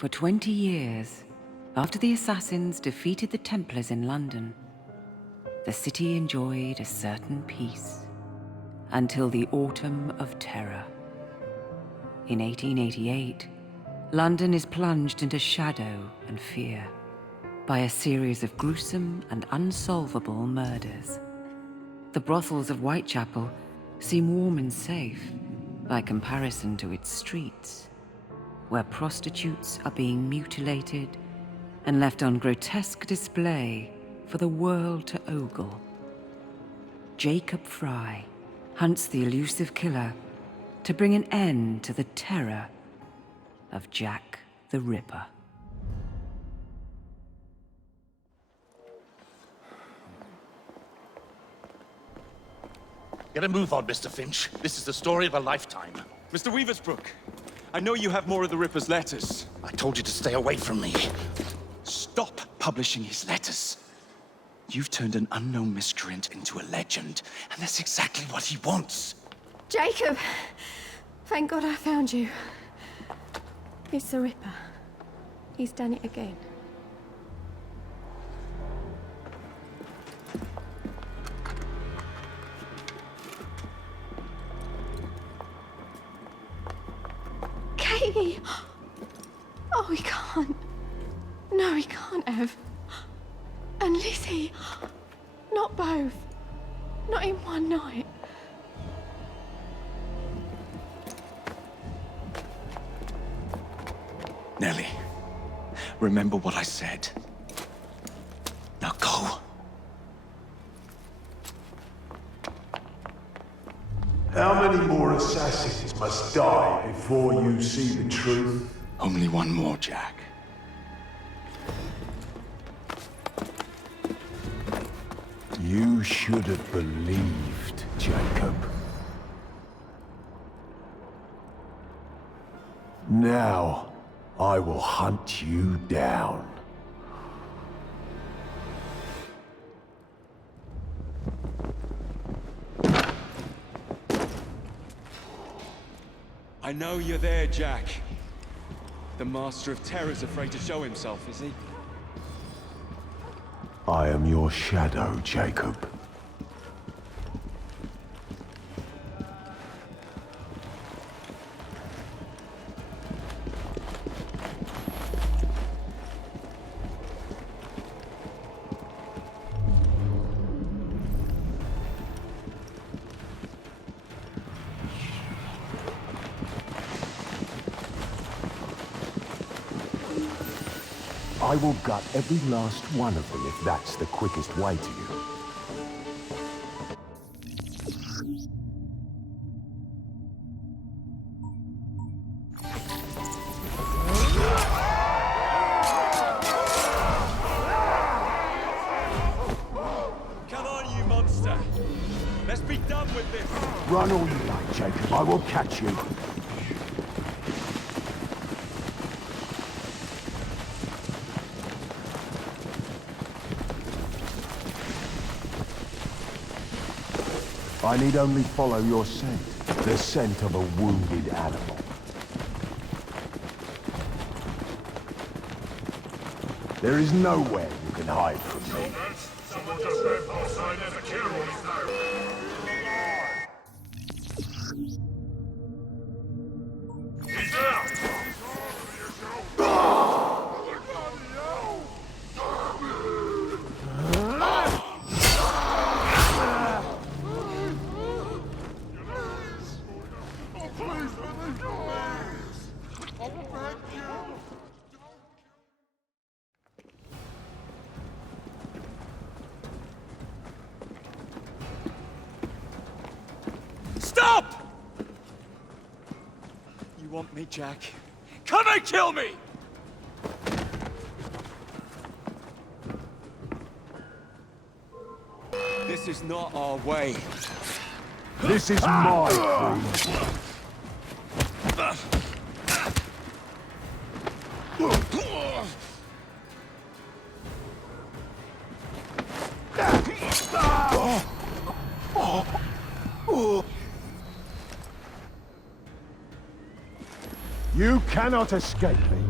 For 20 years, after the assassins defeated the Templars in London, the city enjoyed a certain peace until the Autumn of Terror. In 1888, London is plunged into shadow and fear by a series of gruesome and unsolvable murders. The brothels of Whitechapel seem warm and safe by comparison to its streets, where prostitutes are being mutilated and left on grotesque display for the world to ogle. Jacob Frye hunts the elusive killer to bring an end to the terror of Jack the Ripper. Get a move on, Mr. Finch. This is the story of a lifetime. Mr. Weaversbrook, I know you have more of the Ripper's letters. I told you to stay away from me. Stop publishing his letters. You've turned an unknown miscreant into a legend, and that's exactly what he wants. Jacob! Thank God I found you. It's the Ripper. He's done it again. Katie! Oh, he can't. No, he can't have. And Lizzie. Not both. Not in one night. Nellie, remember what I said. Now go. How many more assassins must die before you see the truth? Only one more, Jack. You should have believed, Jacob. Now, I will hunt you down. I know you're there, Jack. The Master of Terror's afraid to show himself, is he? I am your shadow, Jacob. I will gut every last one of them if that's the quickest way to you. Come on, you monster! Let's be done with this! Run all you like, Jacob. I will catch you. I need only follow your scent. The scent of a wounded animal. There is nowhere you can hide from me. Someone just went outside as a killer on his nose. He's out! Stop! You want me, Jack? Come and kill me! This is not our way. This is my Creed. You cannot escape me.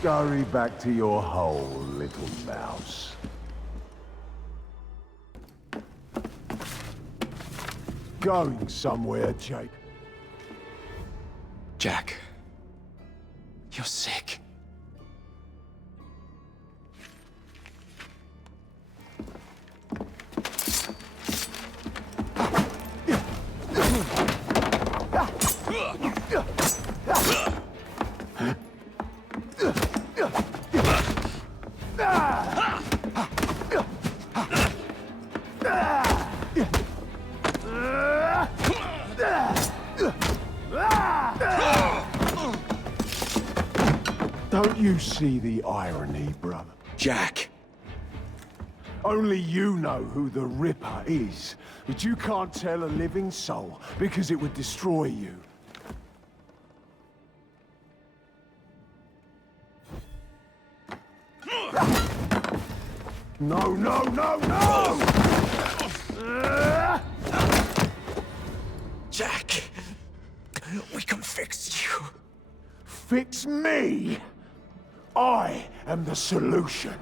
Scurry back to your hole, little mouse. Going somewhere, Jake. Jack, you're sick. Don't you see the irony, brother? Jack! Only you know who the Ripper is, but you can't tell a living soul because it would destroy you. No, no, no, no! Jack! We can fix you. Fix me? I am the solution.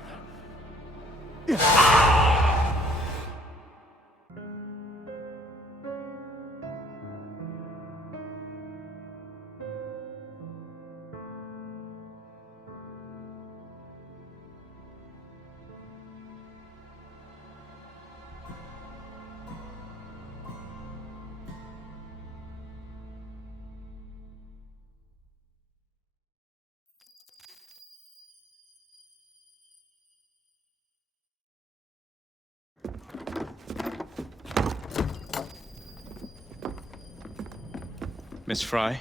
Miss Frye?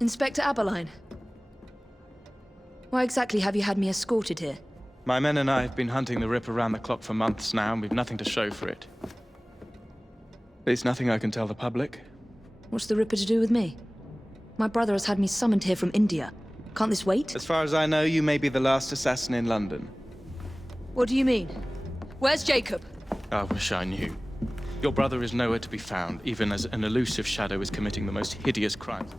Inspector Aberline. Why exactly have you had me escorted here? My men and I have been hunting the Ripper around the clock for months now, and we've nothing to show for it. There's nothing I can tell the public. What's the Ripper to do with me? My brother has had me summoned here from India. Can't this wait? As far as I know, you may be the last assassin in London. What do you mean? Where's Jacob? I wish I knew. Your brother is nowhere to be found, even as an elusive shadow is committing the most hideous crimes.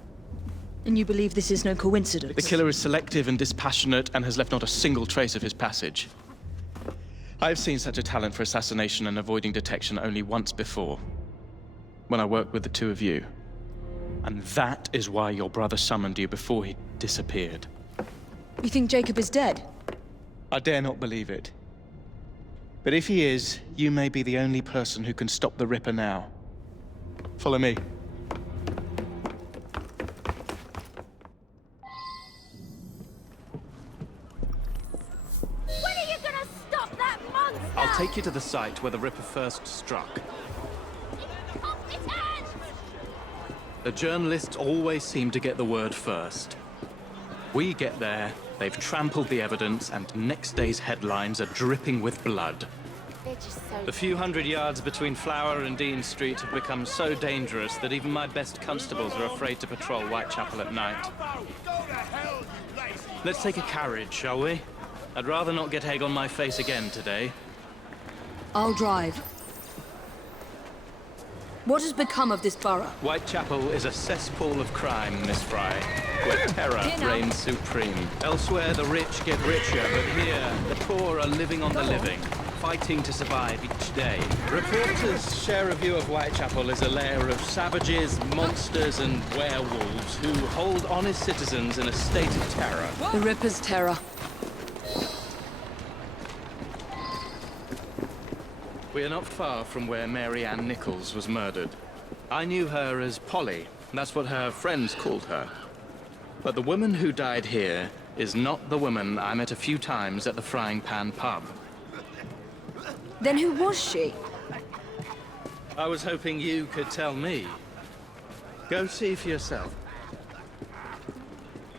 And you believe this is no coincidence? The killer is selective and dispassionate and has left not a single trace of his passage. I've seen such a talent for assassination and avoiding detection only once before, when I worked with the two of you. And that is why your brother summoned you before he disappeared. You think Jacob is dead? I dare not believe it. But if he is, you may be the only person who can stop the Ripper now. Follow me. When are you gonna stop that monster? I'll take you to the site where the Ripper first struck. The journalists always seem to get the word first. We get there, they've trampled the evidence, and next day's headlines are dripping with blood. They're just so... The few hundred yards between Flower and Dean Street have become so dangerous that even my best constables are afraid to patrol Whitechapel at night. Let's take a carriage, shall we? I'd rather not get egg on my face again today. I'll drive. What has become of this borough? Whitechapel is a cesspool of crime, Miss Frye, where terror reigns supreme. Elsewhere, the rich get richer, but here, the poor are living on the living, fighting to survive each day. Reporters share a view of Whitechapel as a lair of savages, monsters, and werewolves who hold honest citizens in a state of terror. The Ripper's terror. We are not far from where Mary Ann Nichols was murdered. I knew her as Polly. That's what her friends called her. But the woman who died here is not the woman I met a few times at the Frying Pan pub. Then who was she? I was hoping you could tell me. Go see for yourself.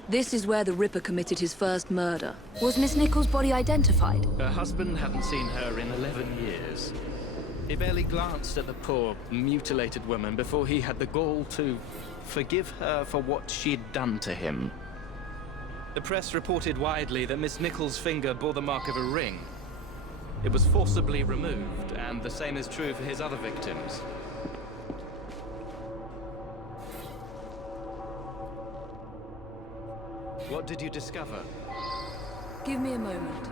This is where the Ripper committed his first murder. Was Miss Nichols' body identified? Her husband hadn't seen her in 11 years. He barely glanced at the poor, mutilated woman before he had the gall to forgive her for what she'd done to him. The press reported widely that Miss Nichols' finger bore the mark of a ring. It was forcibly removed, and the same is true for his other victims. What did you discover? Give me a moment.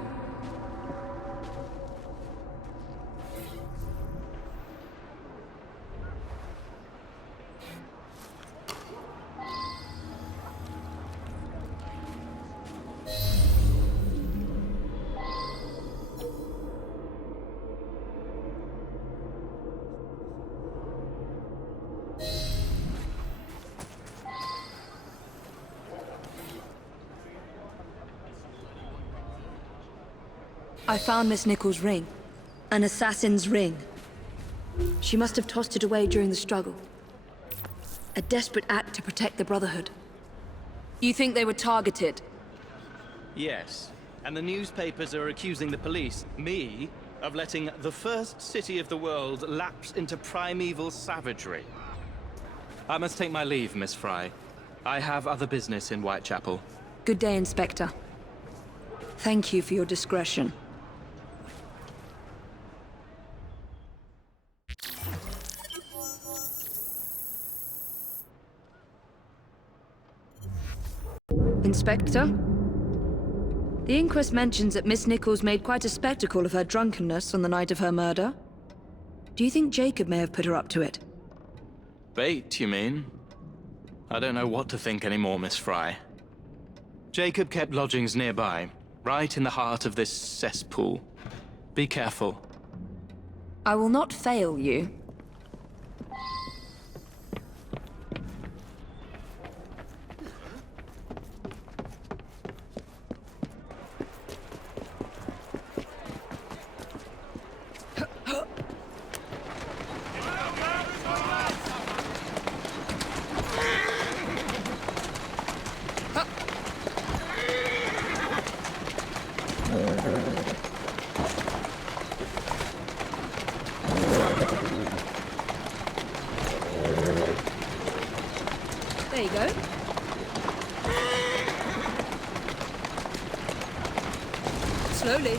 I found Miss Nichols' ring. An assassin's ring. She must have tossed it away during the struggle. A desperate act to protect the Brotherhood. You think they were targeted? Yes. And the newspapers are accusing the police, me, of letting the first city of the world lapse into primeval savagery. I must take my leave, Miss Frye. I have other business in Whitechapel. Good day, Inspector. Thank you for your discretion. Inspector? The inquest mentions that Miss Nichols made quite a spectacle of her drunkenness on the night of her murder. Do you think Jacob may have put her up to it? Bait, you mean? I don't know what to think anymore, Miss Frye. Jacob kept lodgings nearby, right in the heart of this cesspool. Be careful. I will not fail you. There you go. Slowly.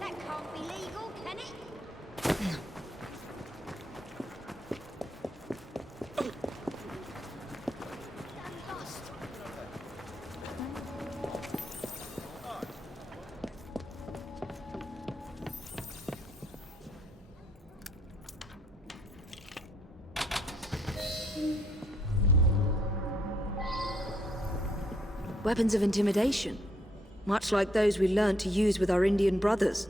That can't be legal, can it? Weapons of intimidation. Much like those we learnt to use with our Indian brothers.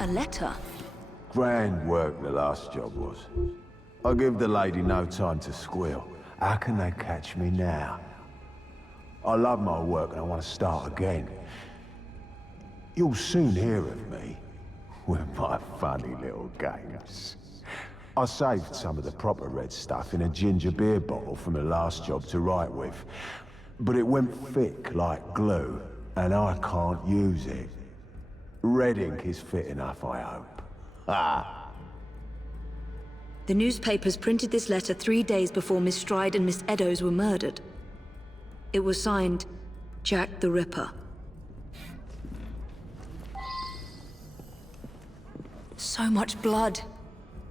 A letter? Grand work the last job was. I give the lady no time to squeal. How can they catch me now? I love my work and I want to start again. You'll soon hear of me with my funny little games. I saved some of the proper red stuff in a ginger beer bottle from the last job to write with. But it went thick like glue, and I can't use it. Red ink is fit enough, I hope. Ah. The newspapers printed this letter 3 days before Miss Stride and Miss Eddowes were murdered. It was signed, Jack the Ripper. So much blood.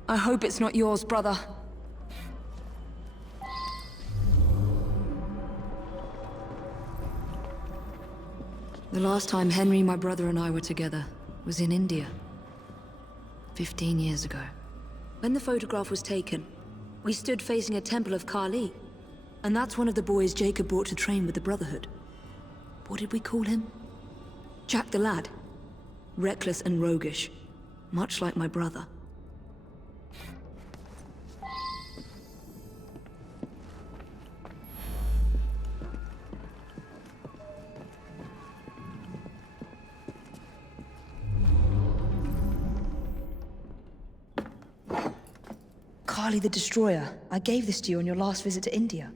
I hope it's not yours, brother. The last time Henry, my brother, and I were together was in India. 15 years ago. When the photograph was taken, we stood facing a temple of Kali. And that's one of the boys Jacob brought to train with the Brotherhood. What did we call him? Jack the Lad. reckless and roguish, much like my brother. Kali the Destroyer. I gave this to you on your last visit to India.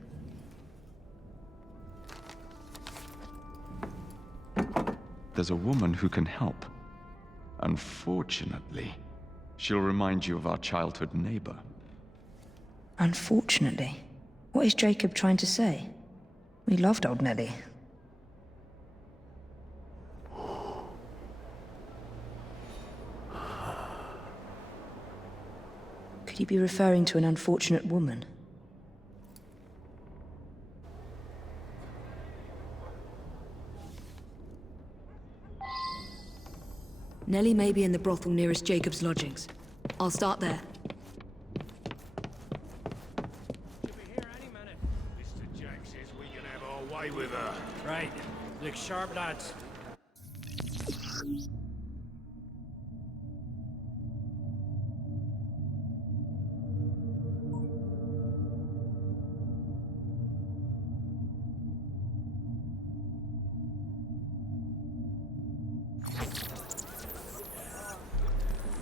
There's a woman who can help. Unfortunately, she'll remind you of our childhood neighbor. Unfortunately? What is Jacob trying to say? We loved old Nellie. Could he be referring to an unfortunate woman? Nellie may be in the brothel nearest Jacob's lodgings. I'll start there. She'll be here any minute. Mr. Jack says we can have our way with her. Right. Look sharp, lads.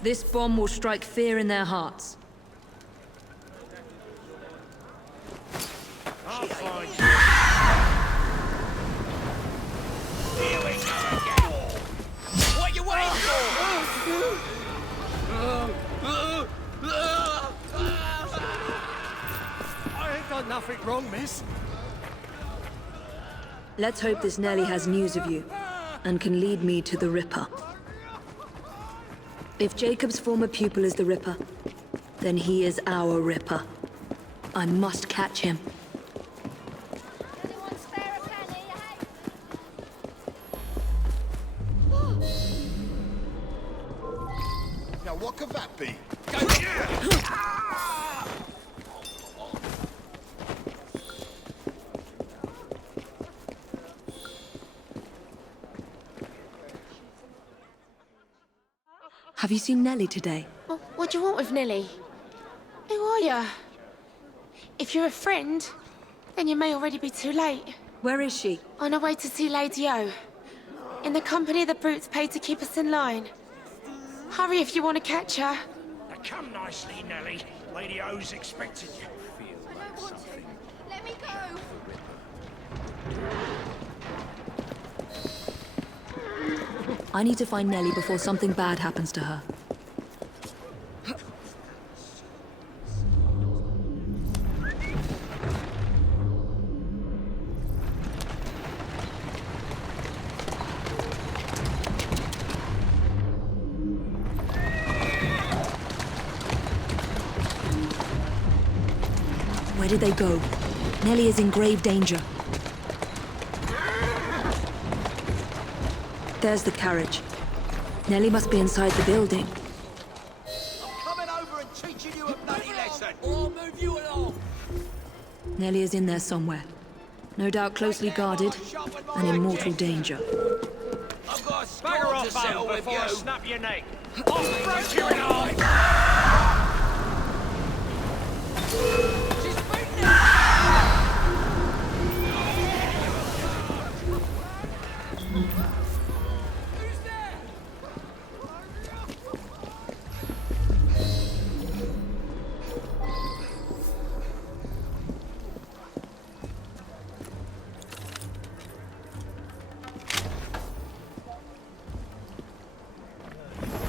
This bomb will strike fear in their hearts. I'll find you. Here we go again. What you waiting for? I ain't done nothing wrong, miss. Let's hope this Nellie has news of you, and can lead me to the Ripper. If Jacob's former pupil is the Ripper, then he is our Ripper. I must catch him. Anyone spare a penny, hey? Now what could that be? Have you seen Nellie today? What do you want with Nellie? Who are you? If you're a friend, then you may already be too late. Where is she? On her way to see Lady O. In the company the brutes paid to keep us in line. Hurry if you want to catch her. Now come nicely, Nellie. Lady O's expecting you. I don't want to. Let me go. I need to find Nellie before something bad happens to her. Where did they go? Nellie is in grave danger. There's the carriage. Nellie must be inside the building. I'm coming over and teaching you a bloody lesson. Or I'll move you along. Nellie is in there somewhere. No doubt closely guarded and in mortal danger. I've got a Bagger score to off, settle Bum, with before I you. snap your neck. I'll break you in half.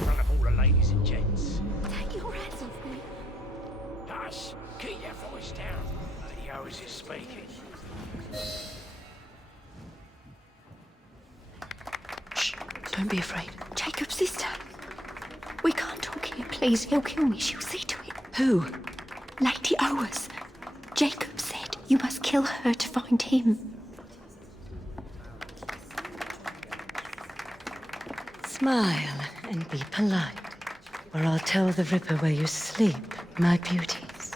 Front of all the ladies and gents. Take your hands off me. Hush! Keep your voice down. Lady Owens is speaking. Shh, don't be afraid. Jacob's sister. We can't talk here, please. He'll kill me. She'll see to it. Who? Lady Owers. Jacob said you must kill her to find him. Smile and be polite, or I'll tell the Ripper where you sleep, my beauties.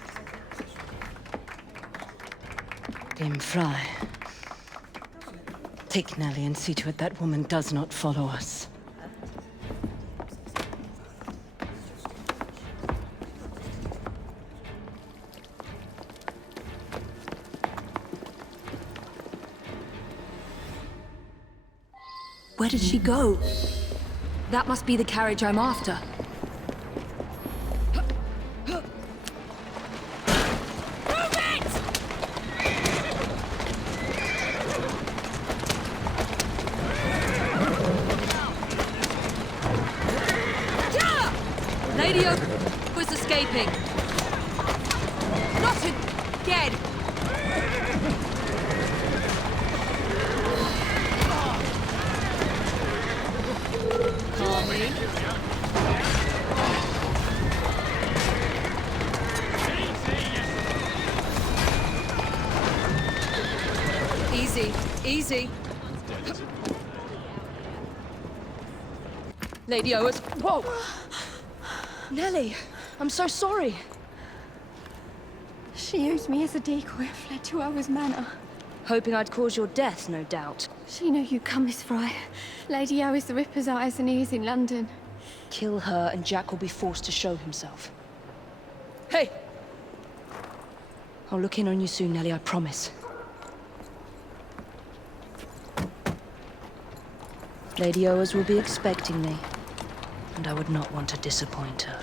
Dame Frye, take Nellie and see to it that woman does not follow us. Where did she go? That must be the carriage I'm after. Lady O was escaping. Not again! Calmly. Easy, easy. Lady O was... Whoa! Nellie, I'm so sorry. She used me as a decoy and fled to Owen's manor. Hoping I'd cause your death, no doubt. She knew you'd come, Miss Frye. Lady O is the Ripper's eyes and ears in London. Kill her and Jack will be forced to show himself. Hey! I'll look in on you soon, Nellie, I promise. Lady Owers will be expecting me, and I would not want to disappoint her.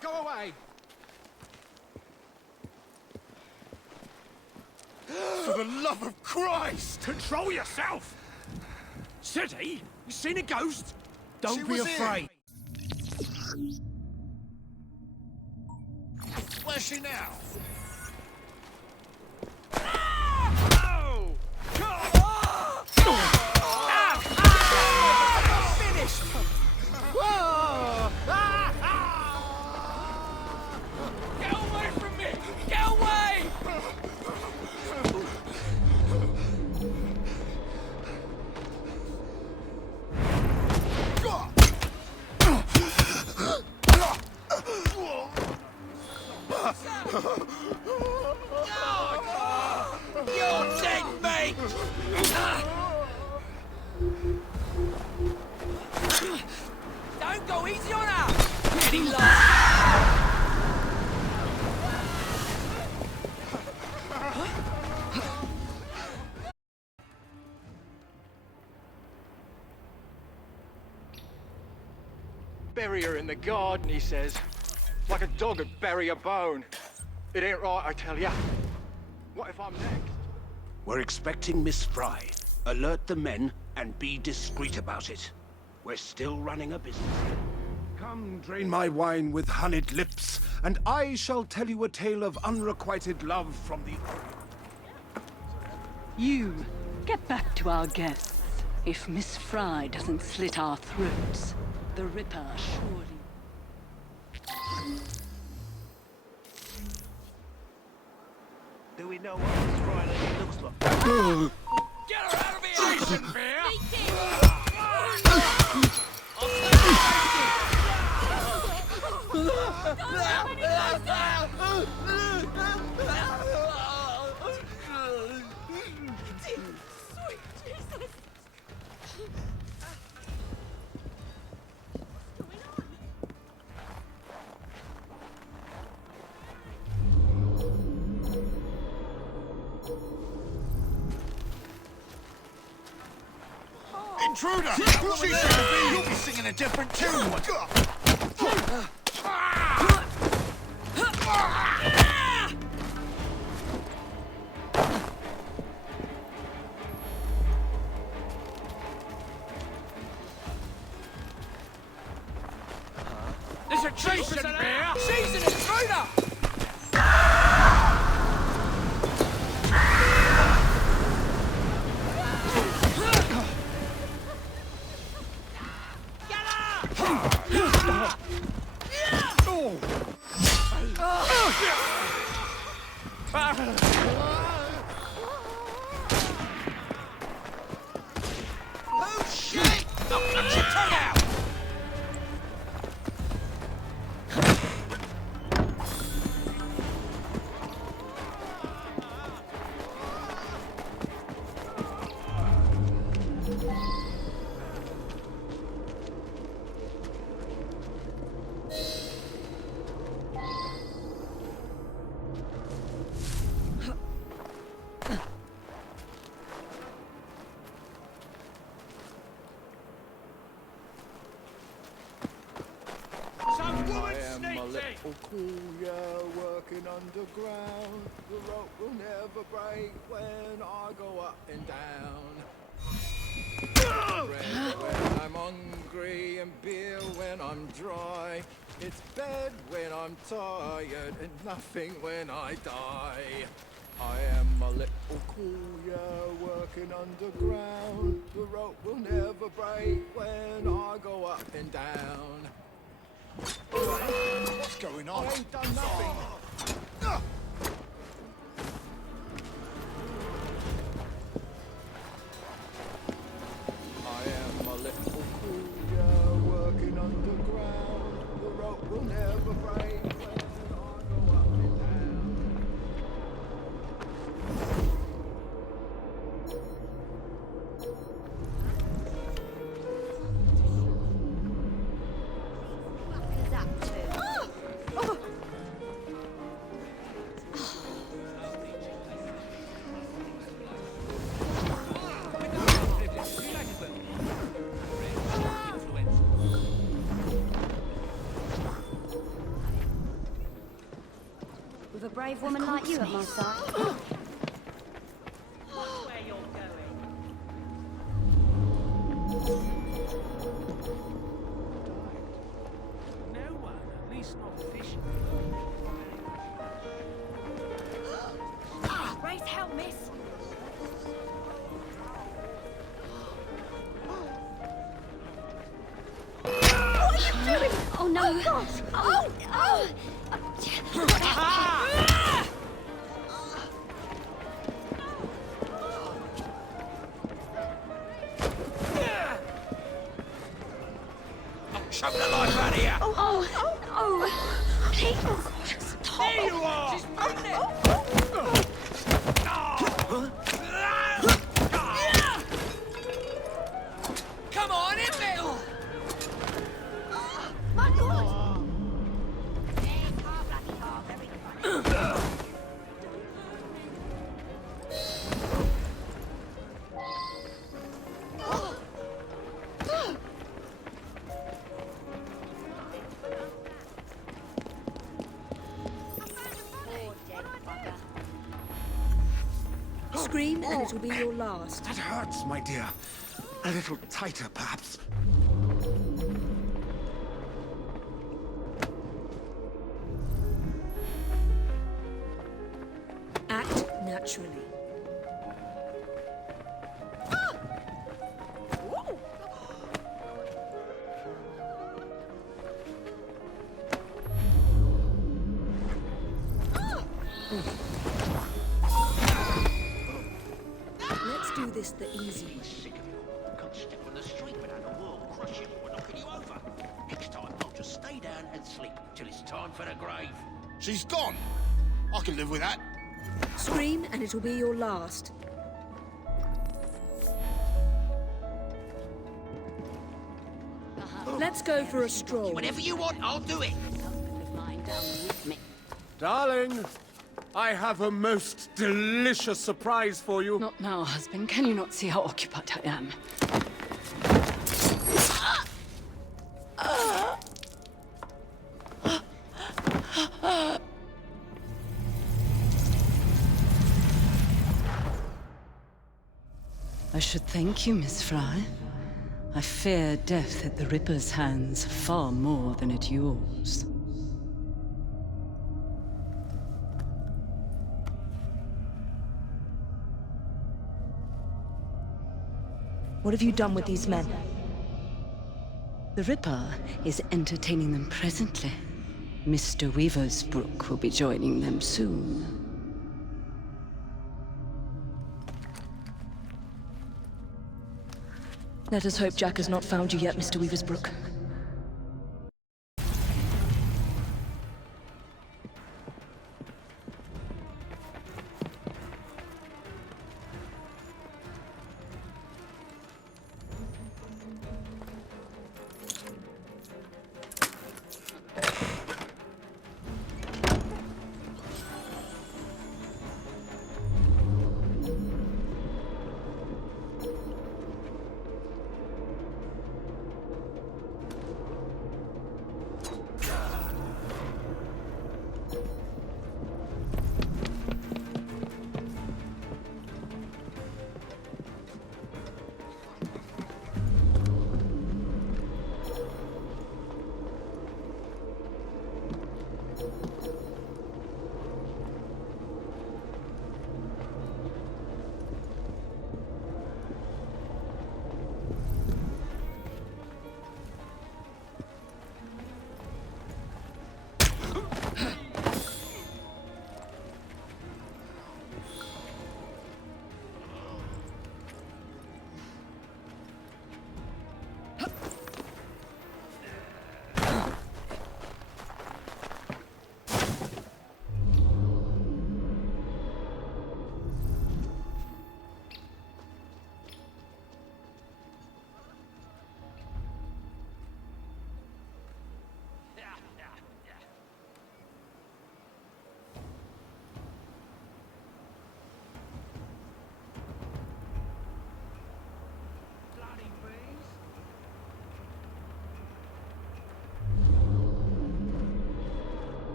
Go away! For the love of Christ! Control yourself! City? You seen a ghost? Don't be afraid. Where's she now? Finished! Whoa! Get away from me! Get away! You're dead, mate! Don't go easy on her! Getting lost! Bury her in the garden, he says. Like a dog would bury a bone. It ain't right, I tell ya. What if I'm next? We're expecting Miss Frye. Alert the men and be discreet about it. We're still running a business. Come, drain my wine with honeyed lips, and I shall tell you a tale of unrequited love from the Orient. You, get back to our guests. If Miss Frye doesn't slit our throats, the Ripper surely... Do we know what Miss Frye lady looks like? Get her out of here, Asian bear! Intruder! You'll be singing a different tune. There's a Jason bear! She's an intruder! little cool, yeah, working underground. The rope will never break when I go up and down. Bread when I'm hungry and beer when I'm dry. It's bed when I'm tired and nothing when I die. I am a little cool, yeah, working underground. The rope will never break when I go up and down. What's going on? I ain't done nothing. I am a little cool, yeah, working underground. The rope will never break when I go up and down. With a brave woman like you at my side. Where you're going. No one, at least not fishing. Raise hell, miss. What are you doing? Oh no! God! Oh! Oh! Choke the life out of you! Oh! Oh! Oh! Please! Stop! There you are! Just Come on, in middle! My God! Scream and it'll be your last. That hurts, my dear. A little tighter, perhaps. Act naturally. Let's do this the easy way. Sick of you. Can't step on the street without a wall crushing or knocking you over. Next time, I'll just stay down and sleep till it's time for the grave. She's gone. I can live with that. Scream and it'll be your last. Let's go for a stroll. Whatever you want, I'll do it. Darling, I have a most delicious surprise for you. Not now, husband. Can you not see how occupied I am? I should thank you, Miss Frye. I fear death at the Ripper's hands far more than at yours. What have you done with these men? The Ripper is entertaining them presently. Mr. Weaversbrook will be joining them soon. Let us hope Jack has not found you yet, Mr. Weaversbrook.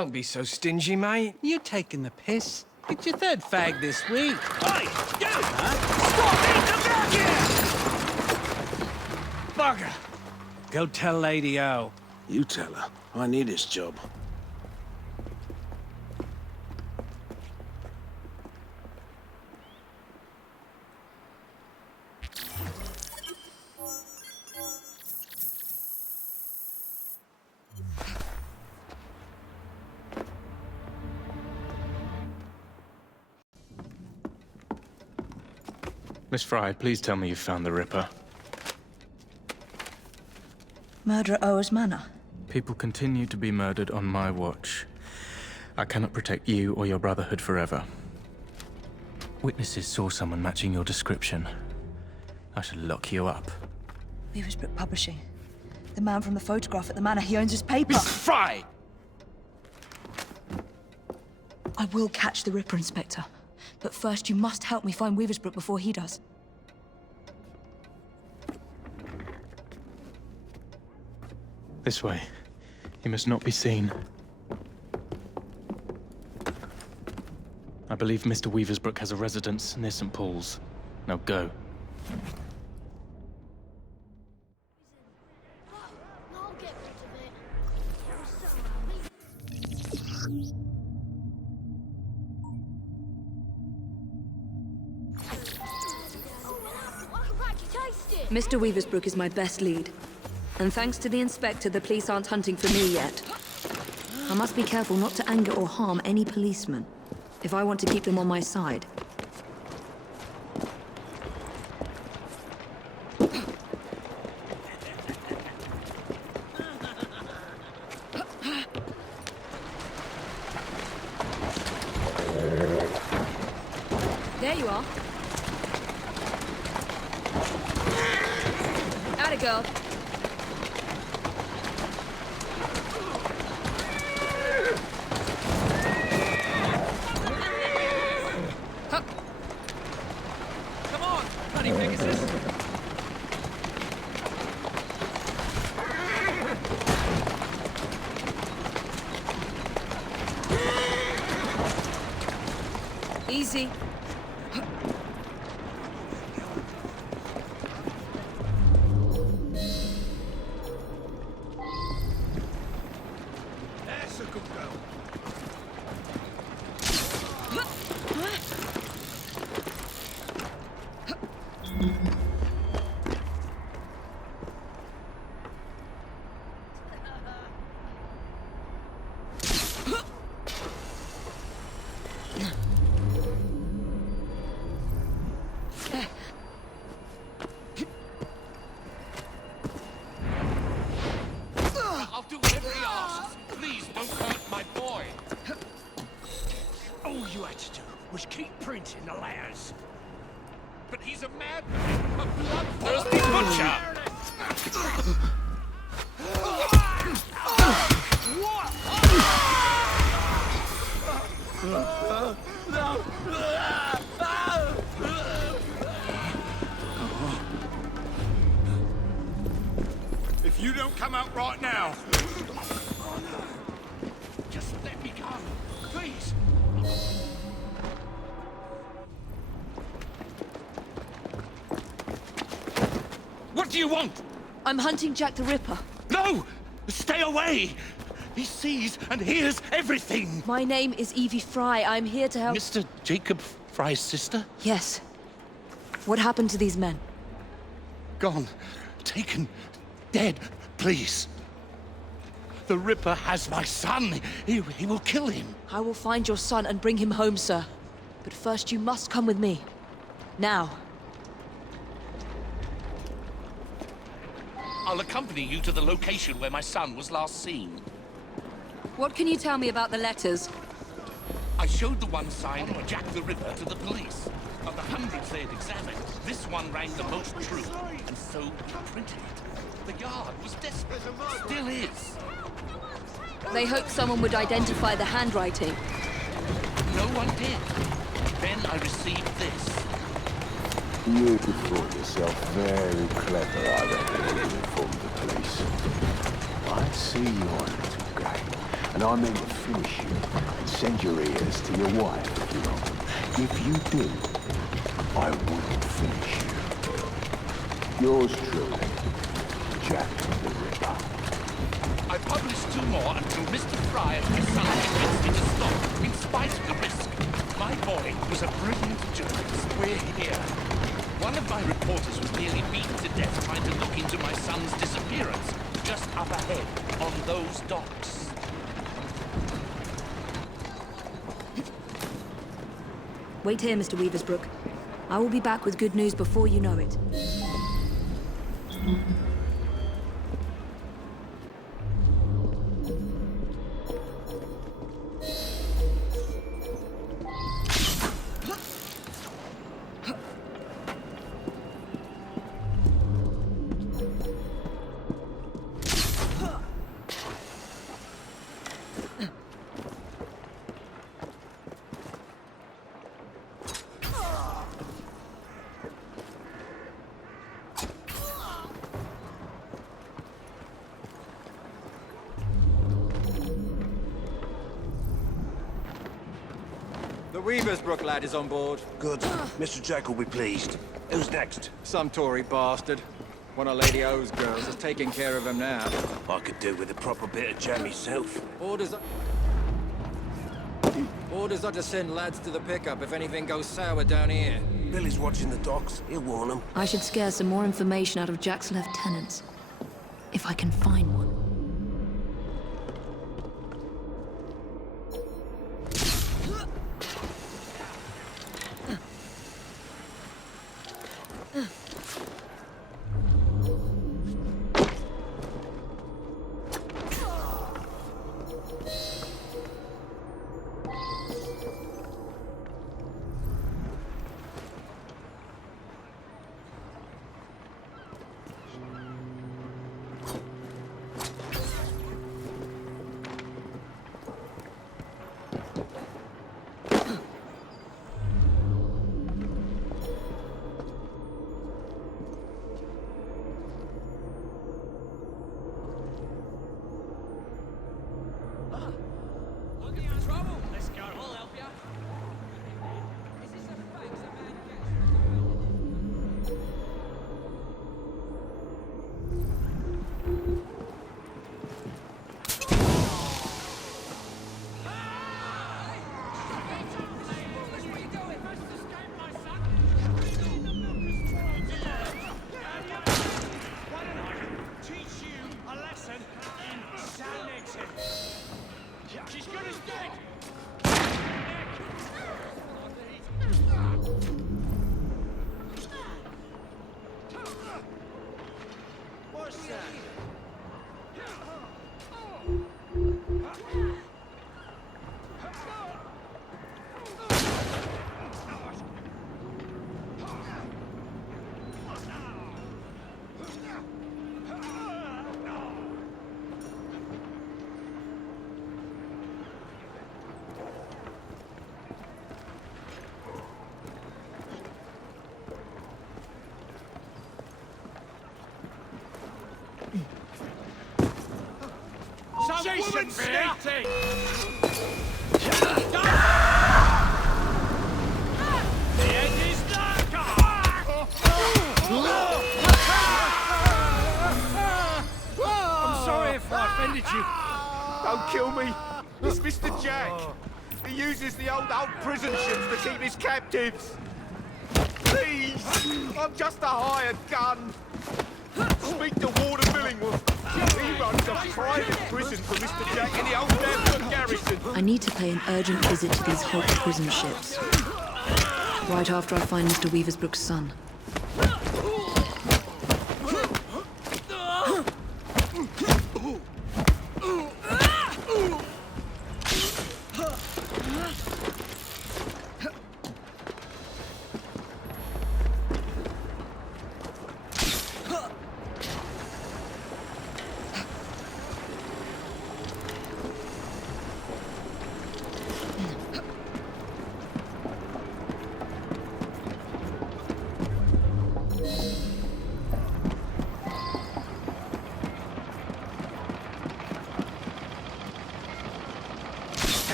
Don't be so stingy, mate. You taking the piss? It's your third fag this week. Hey, you! Stop it! Come back here! Bugger! Go tell Lady O. You tell her. I need this job. Miss Frye, please tell me you found the Ripper. Murder at Oa's Manor. People continue to be murdered on my watch. I cannot protect you or your brotherhood forever. Witnesses saw someone matching your description. I should lock you up. Weaver's Brook Publishing. The man from the photograph at the manor, he owns his paper. Miss Frye! I will catch the Ripper, Inspector. But first, you must help me find Weaver's Brook before he does. This way. He must not be seen. I believe Mr. Weaver's Brook has a residence near St. Paul's. Now go. I'll get rid of it. Mr. Weaver's Brook is my best lead. And thanks to the Inspector, the police aren't hunting for me yet. I must be careful not to anger or harm any policeman, if I want to keep them on my side. There you are. Atta girl. Come on, bloody Pegasus! Easy. That's a good girl. I'll do whatever he asks. Please don't hurt my boy. All you had to do was keep printing the letters. But he's a madman, a bloodthirsty butcher. If you don't come out right now, just let me come, please. What do you want? I'm hunting Jack the Ripper. No! Stay away! He sees and hears everything! My name is Evie Frye. I'm here to help... Mr. Jacob Frye's sister? Yes. What happened to these men? Gone. Taken. Dead. Please. The Ripper has my son. He will kill him. I will find your son and bring him home, sir. But first you must come with me. Now. I'll accompany you to the location where my son was last seen. What can you tell me about the letters? I showed the one signed Jack the Ripper to the police. Of the hundreds they had examined, this one rang the most true, and so he printed it. The Yard was desperate. Still is. They hoped someone would identify the handwriting. No one did. Then I received this. You thought yourself very clever, I reckon, when you informed the police. I see your little game. And I mean to finish you and send your ears to your wife if you want. If you do, I will finish you. Yours truly, Jack the Ripper. I published 2 more until Mr. Frye and his son convinced me to stop, in spite of the risk. My boy was a brilliant journalist. We're here. One of my reporters was nearly beaten to death trying to look into my son's disappearance, just up ahead, on those docks. Wait here, Mr. Weaversbrook. I will be back with good news before you know it. The Weaversbrook lad is on board. Good. Mr. Jack will be pleased. Who's next? Some Tory bastard. One of Lady O's girls is taking care of him now. I could do with a proper bit of jam myself. Orders are to send lads to the pickup if anything goes sour down here. Billy's watching the docks. He'll warn them. I should scare some more information out of Jack's lieutenants. If I can find one. Jason scouting! The end is dark! I'm sorry if I offended you. Don't kill me. It's Mr. Jack. He uses the old prison ships to keep his captives. Please, I'm just a hired gun. Speak to Warden Millingworth. He runs a private prison for Mr. Jack in the old Danford garrison. I need to pay an urgent visit to these Hulk prison ships. Right after I find Mr. Weaversbrook's son.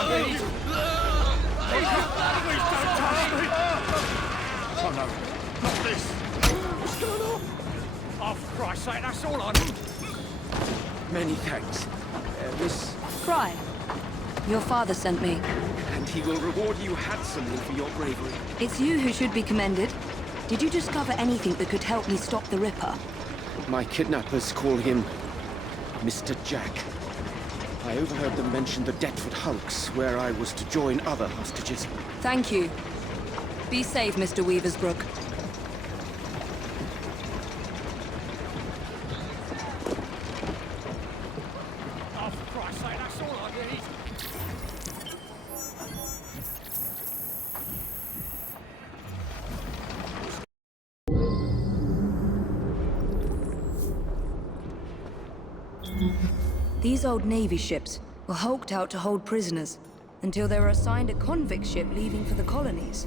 Oh no, not this! What's going on? Oh, for Christ's sake, that's all I need! Many thanks, Miss... Frye, your father sent me. And he will reward you handsomely for your bravery. It's you who should be commended. Did you discover anything that could help me stop the Ripper? My kidnappers call him Mr. Jack. I overheard them mention the Deptford Hulks, where I was to join other hostages. Thank you. Be safe, Mr. Weaversbrook. Oh, for Christ's sake, that's all I need! These old Navy ships were hulked out to hold prisoners until they were assigned a convict ship leaving for the colonies.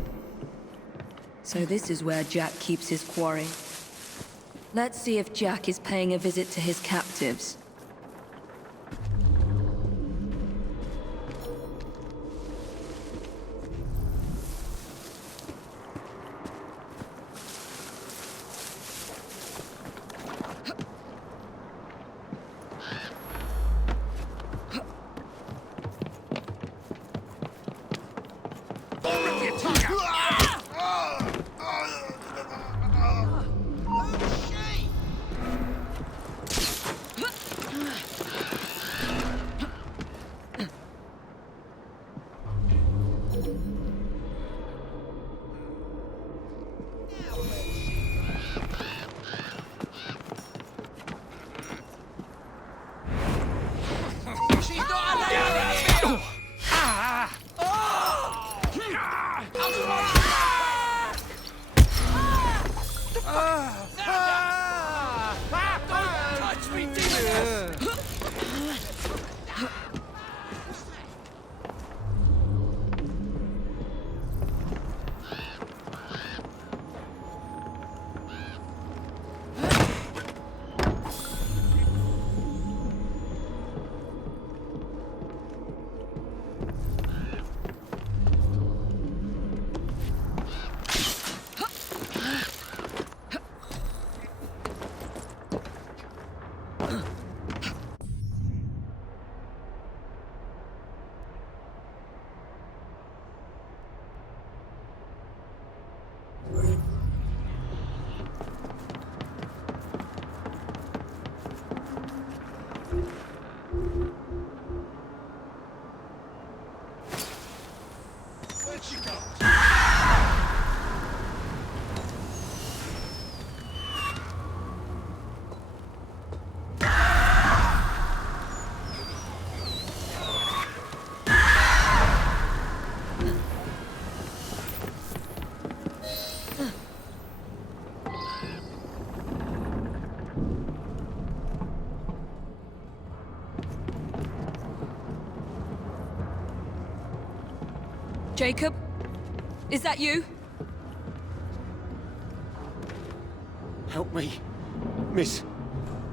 So this is where Jack keeps his quarry. Let's see if Jack is paying a visit to his captives. Jacob? Is that you? Help me. Miss,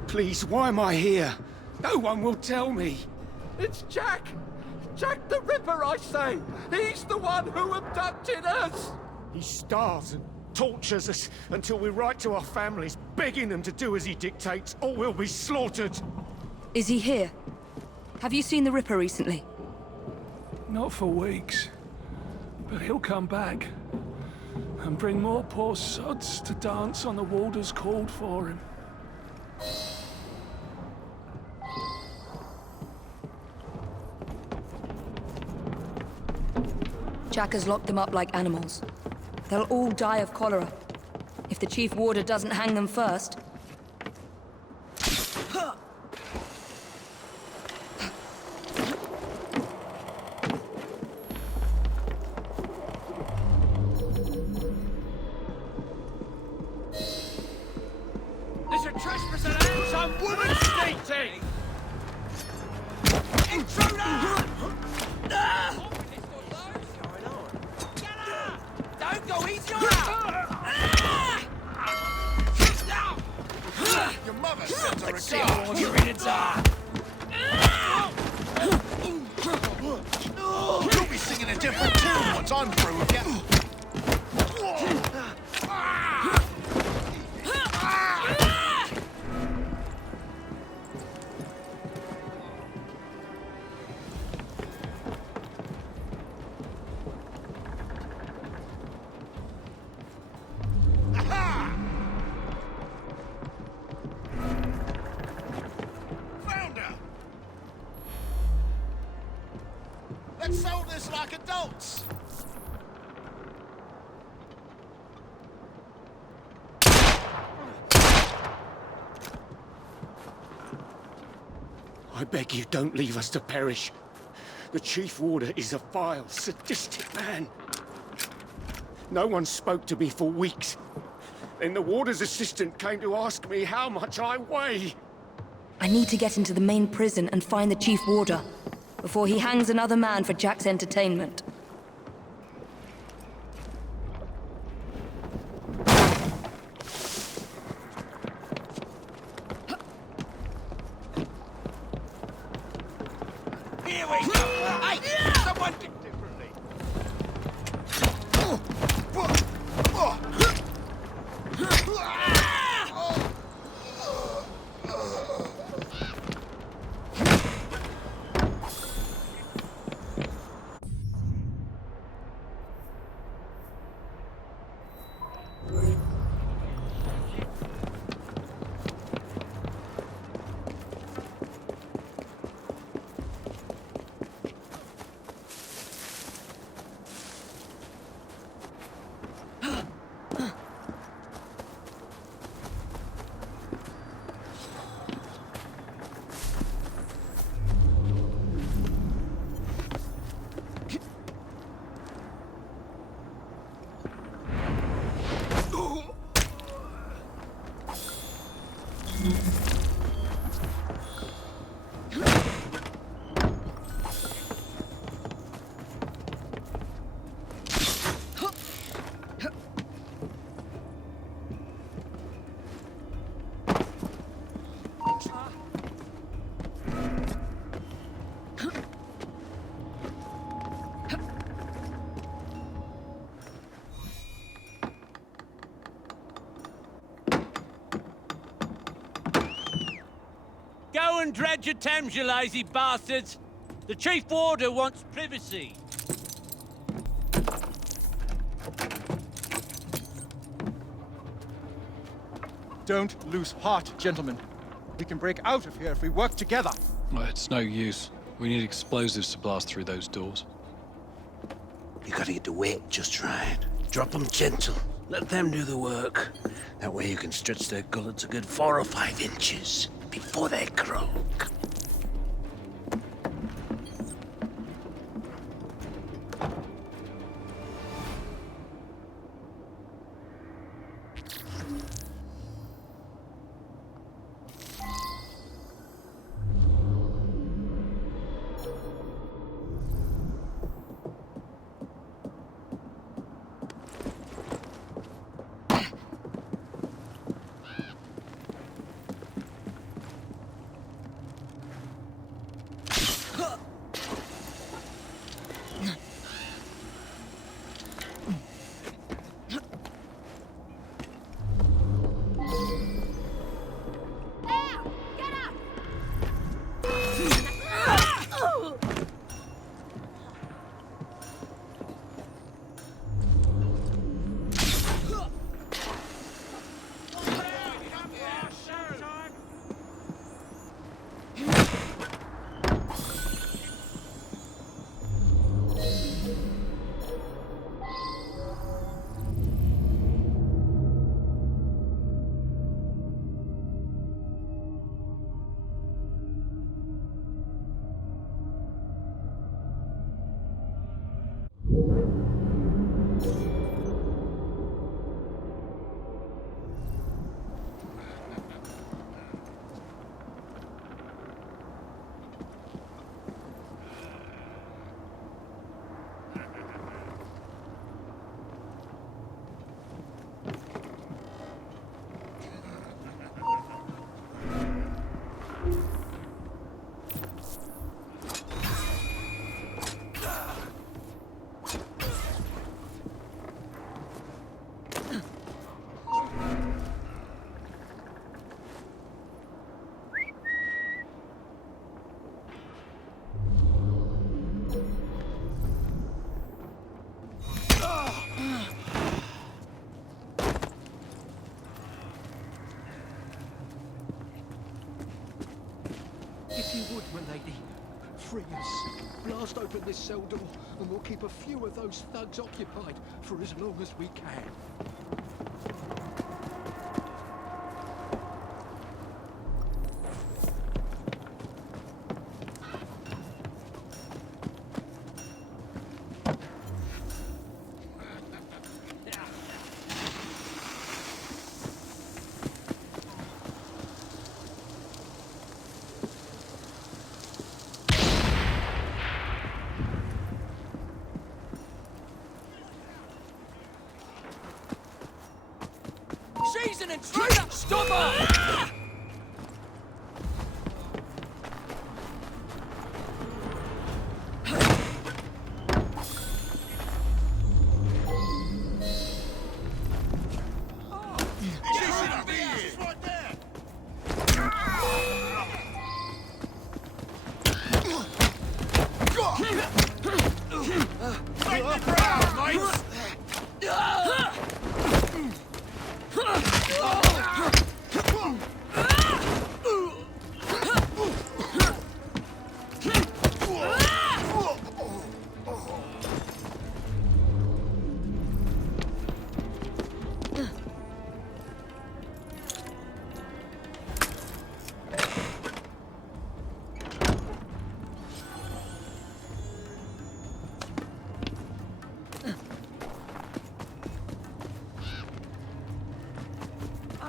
please, why am I here? No one will tell me. It's Jack! Jack the Ripper, I say! He's the one who abducted us! He starves and tortures us until we write to our families, begging them to do as he dictates, or we'll be slaughtered. Is he here? Have you seen the Ripper recently? Not for weeks. But he'll come back. And bring more poor sods to dance on the waters called for him. Jack has locked them up like animals. They'll all die of cholera. If the Chief Warder doesn't hang them first. There's a trespasser and some woman skating! Intruder! Don't go easy on her! Your mother sent her a car. Your innards are. different tune once I'm through with you. Let's solve this like adults! I beg you, don't leave us to perish. The Chief Warder is a vile, sadistic man. No one spoke to me for weeks. Then the Warder's assistant came to ask me how much I weigh. I need to get into the main prison and find the Chief Warder before he hangs another man for Jack's entertainment. Here we go! Hey! Someone think differently! Go and dredge your Thames, you lazy bastards! The Chief Warder wants privacy. Don't lose heart, gentlemen. We can break out of here if we work together. Well, it's no use. We need explosives to blast through those doors. You gotta get the weight just right. Drop them gentle. Let them do the work. That way you can stretch their gullets a good 4 or 5 inches before they croak. would, m'lady. Free us. Blast open this cell door, and we'll keep a few of those thugs occupied for as long as we can. She's an intruder! Stop her!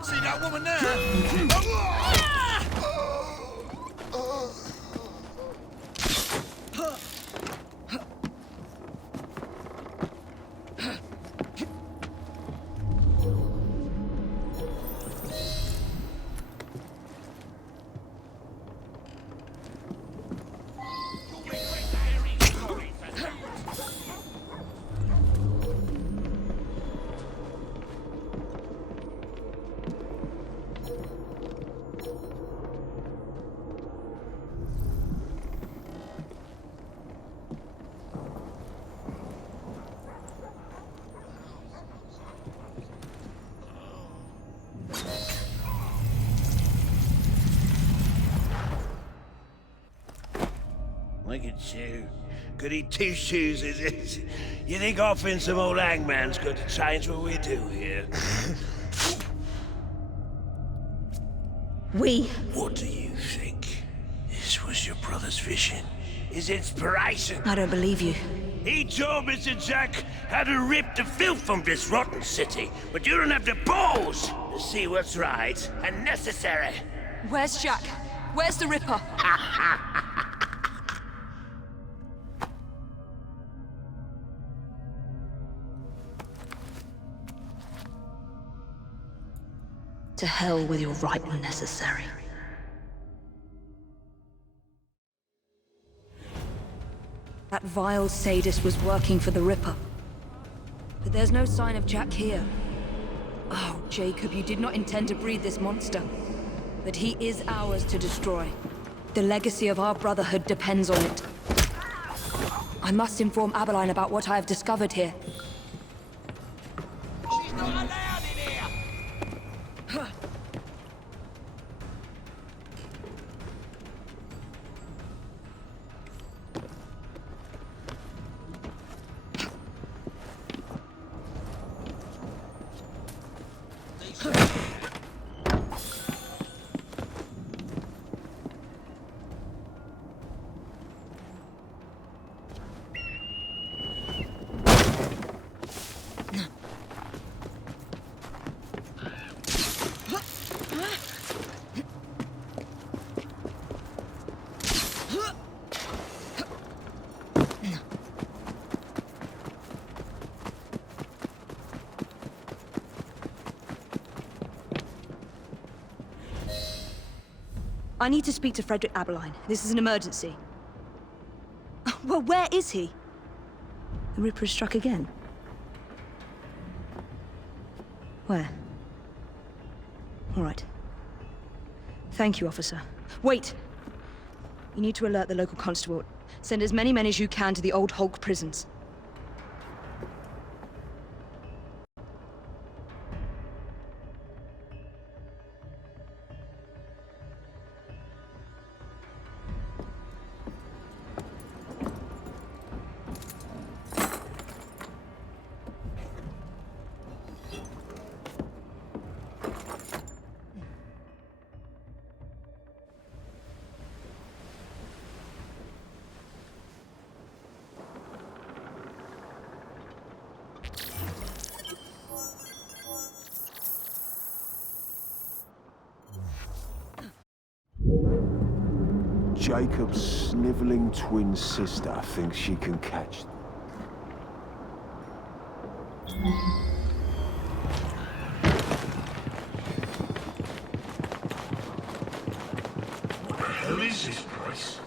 See that woman there? Look at you. Goody two-shoes, is it? You think offering some old hangman's going to change what we do here? What do you think? This was your brother's vision? His inspiration? I don't believe you. He told Mr. Jack how to rip the filth from this rotten city, but you don't have the balls to see what's right and necessary. Where's Jack? Where's the Ripper? To hell with your right and necessary. That vile sadist was working for the Ripper. But there's no sign of Jack here. Oh, Jacob, you did not intend to breed this monster. But he is ours to destroy. The legacy of our brotherhood depends on it. I must inform Abeline about what I have discovered here. She's not allowed in here! I need to speak to Frederick Abeline. This is an emergency. Well, where is he? The Ripper has struck again. Where? All right. Thank you, officer. Wait! You need to alert the local constable. Send as many men as you can to the old Hulk prisons. Jacob's sniveling twin sister thinks she can catch... What the hell is this place?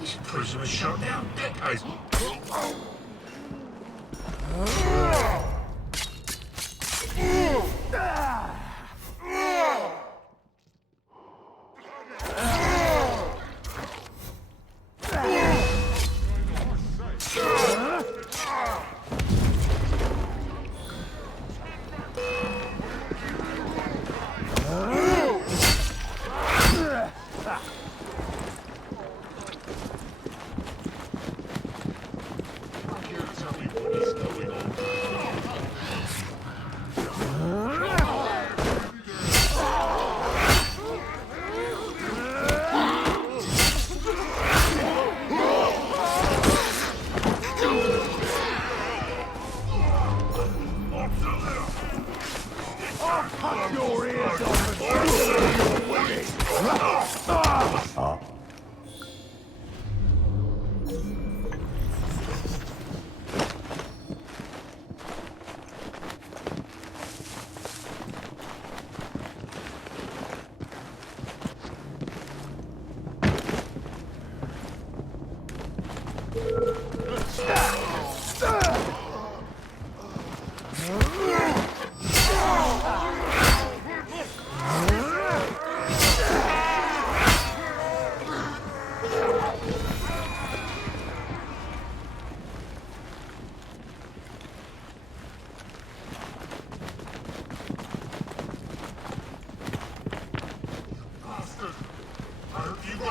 This prison was shut down decades.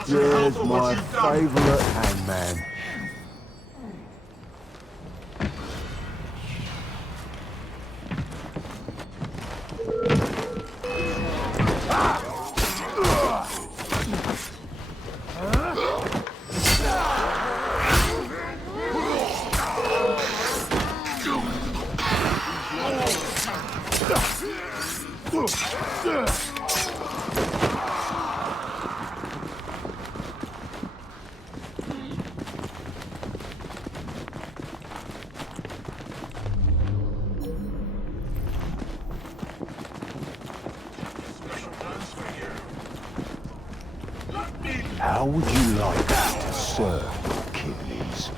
There's my favourite hangman. How would you like to serve, kidneys?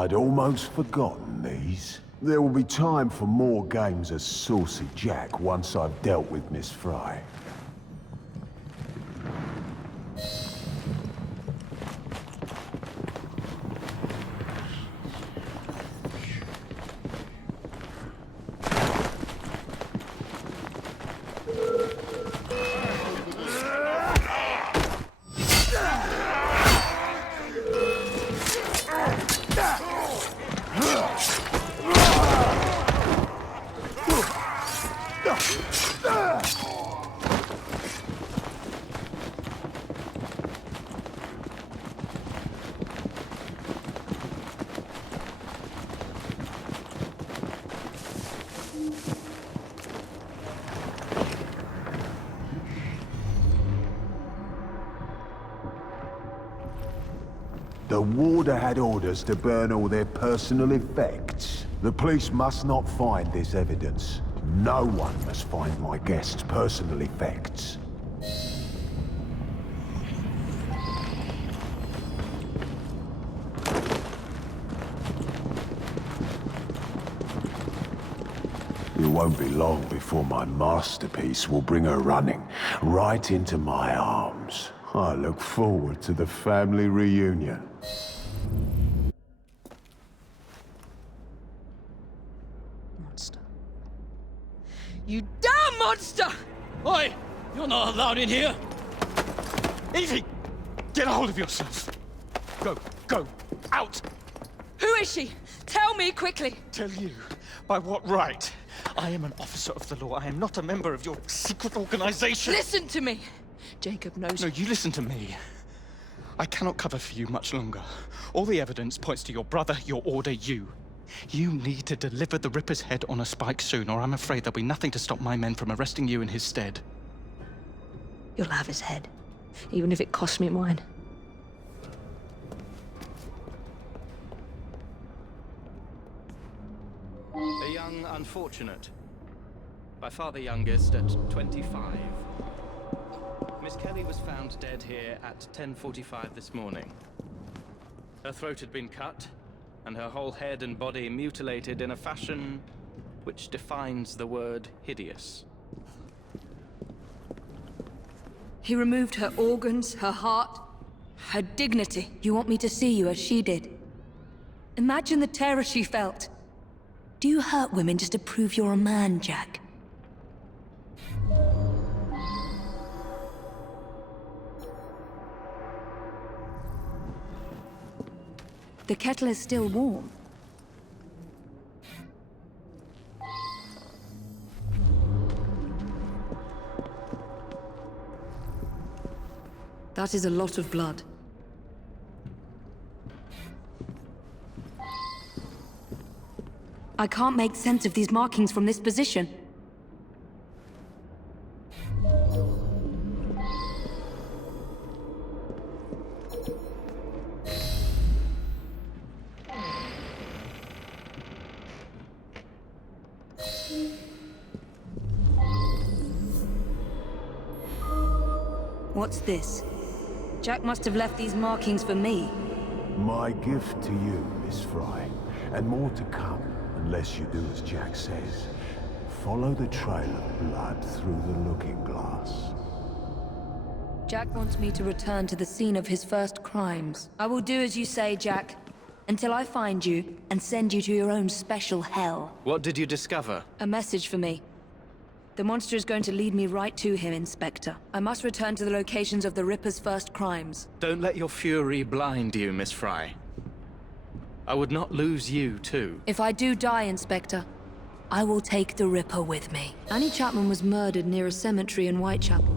I'd almost forgotten these. There will be time for more games as Saucy Jack once I've dealt with Miss Frye. The warder had orders to burn all their personal effects. The police must not find this evidence. No one must find my guest's personal effects. It won't be long before my masterpiece will bring her running right into my arms. I look forward to the family reunion. Monster. You damn monster! Oi! You're not allowed in here! Evie! Get a hold of yourself! Go, out! Who is she? Tell me quickly! Tell you? By what right? I am an officer of the law. I am not a member of your secret organization. Listen to me! Jacob knows... No, you listen to me. I cannot cover for you much longer. All the evidence points to your brother, your order, you. You need to deliver the Ripper's head on a spike soon, or I'm afraid there'll be nothing to stop my men from arresting you in his stead. You'll have his head, even if it costs me mine. A young unfortunate. By far the youngest at 25. Miss Kelly was found dead here at 10:45 this morning. Her throat had been cut, and her whole head and body mutilated in a fashion which defines the word hideous. He removed her organs, her heart, her dignity. You want me to see you as she did? Imagine the terror she felt. Do you hurt women just to prove you're a man, Jack? The kettle is still warm. That is a lot of blood. I can't make sense of these markings from this position. What's this? Jack must have left these markings for me. My gift to you, Miss Frye, and more to come, unless you do as Jack says. Follow the trail of blood through the looking glass. Jack wants me to return to the scene of his first crimes. I will do as you say, Jack, until I find you and send you to your own special hell. What did you discover? A message for me. The monster is going to lead me right to him, Inspector. I must return to the locations of the Ripper's first crimes. Don't let your fury blind you, Miss Frye. I would not lose you, too. If I do die, Inspector, I will take the Ripper with me. Annie Chapman was murdered near a cemetery in Whitechapel.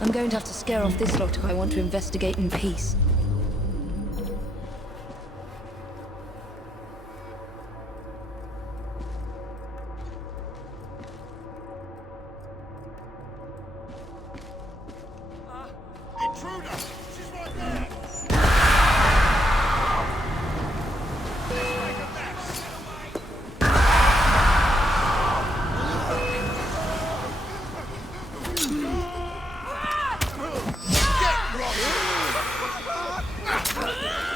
I'm going to have to scare off this lot if I want to investigate in peace. Intruder! She's right there! Get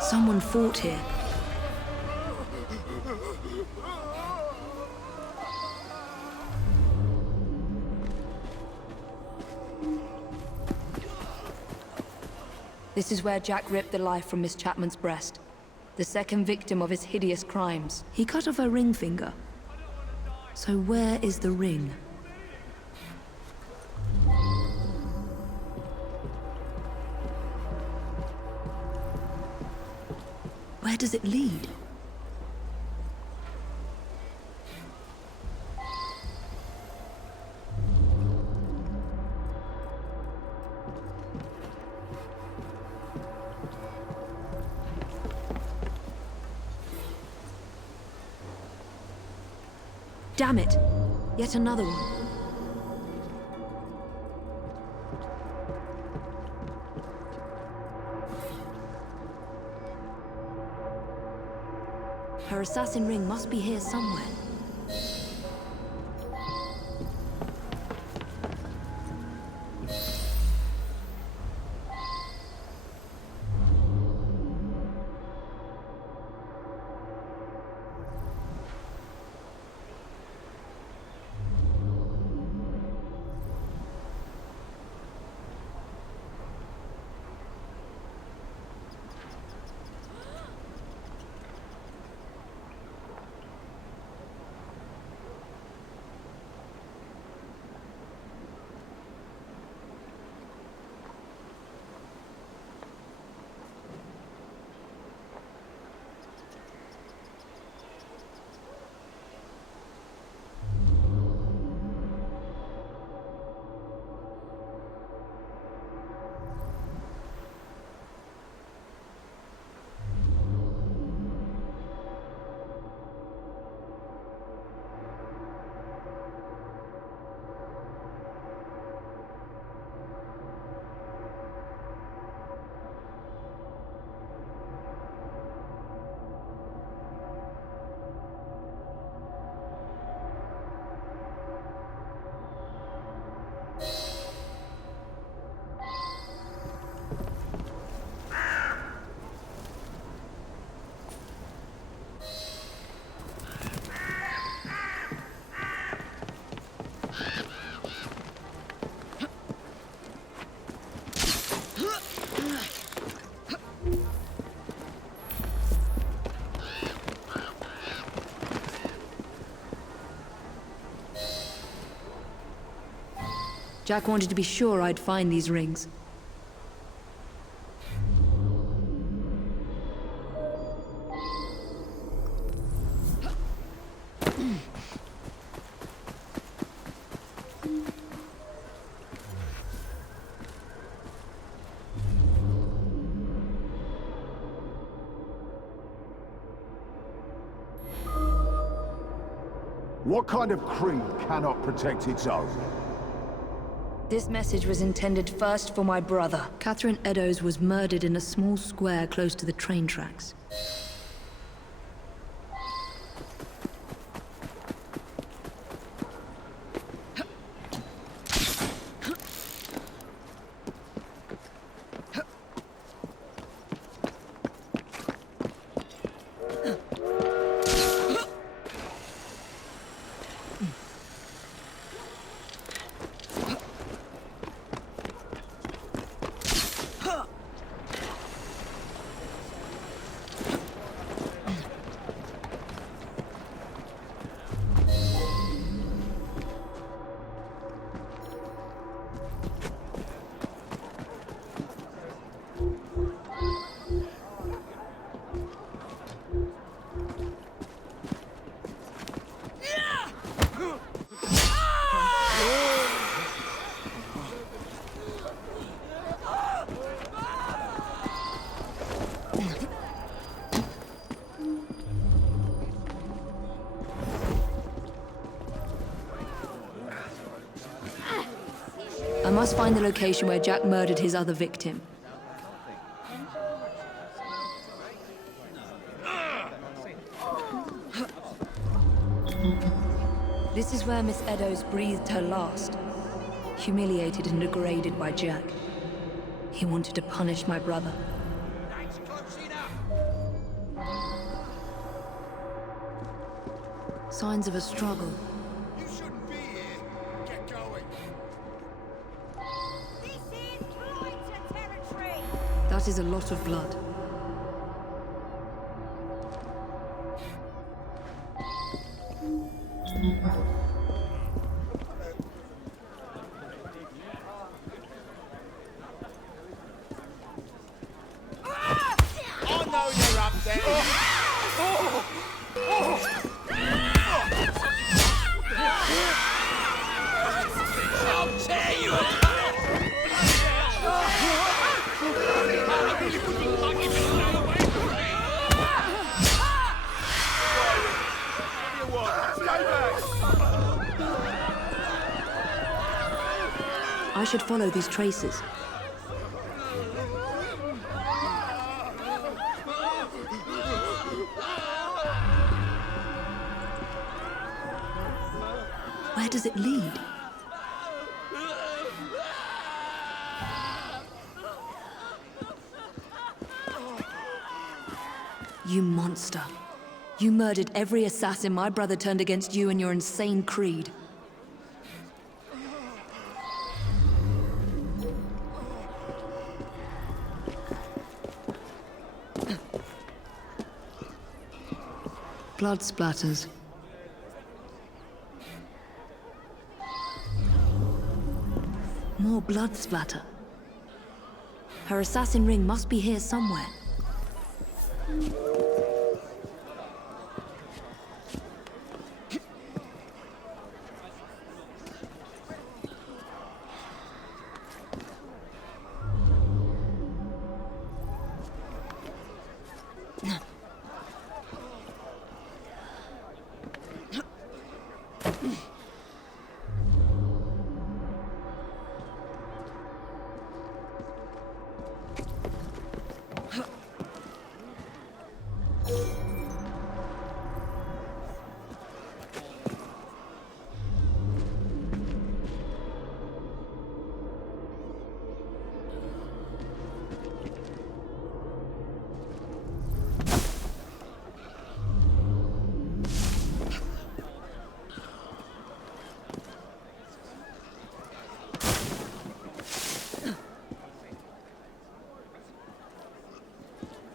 Someone fought here. This is where Jack ripped the life from Miss Chapman's breast. The second victim of his hideous crimes. He cut off her ring finger. So where is the ring? Where does it lead? Damn it! Yet another one. Her assassin ring must be here somewhere. Jack wanted to be sure I'd find these rings. What kind of creed cannot protect its own? This message was intended first for my brother. Catherine Eddowes was murdered in a small square close to the train tracks. I must find the location where Jack murdered his other victim. This is where Miss Eddowes breathed her last. Humiliated and degraded by Jack. He wanted to punish my brother. Signs of a struggle. You shouldn't be here. Get going. This is Kreutzer territory! That is a lot of blood. I know you're up there. I'll tear you apart! I really wouldn't like you to stay away from me! Tell you what, stay back. I should follow these traces. Where does it lead? You monster. You murdered every assassin my brother turned against you and your insane creed. Blood splatters. More blood splatter. Her assassin ring must be here somewhere.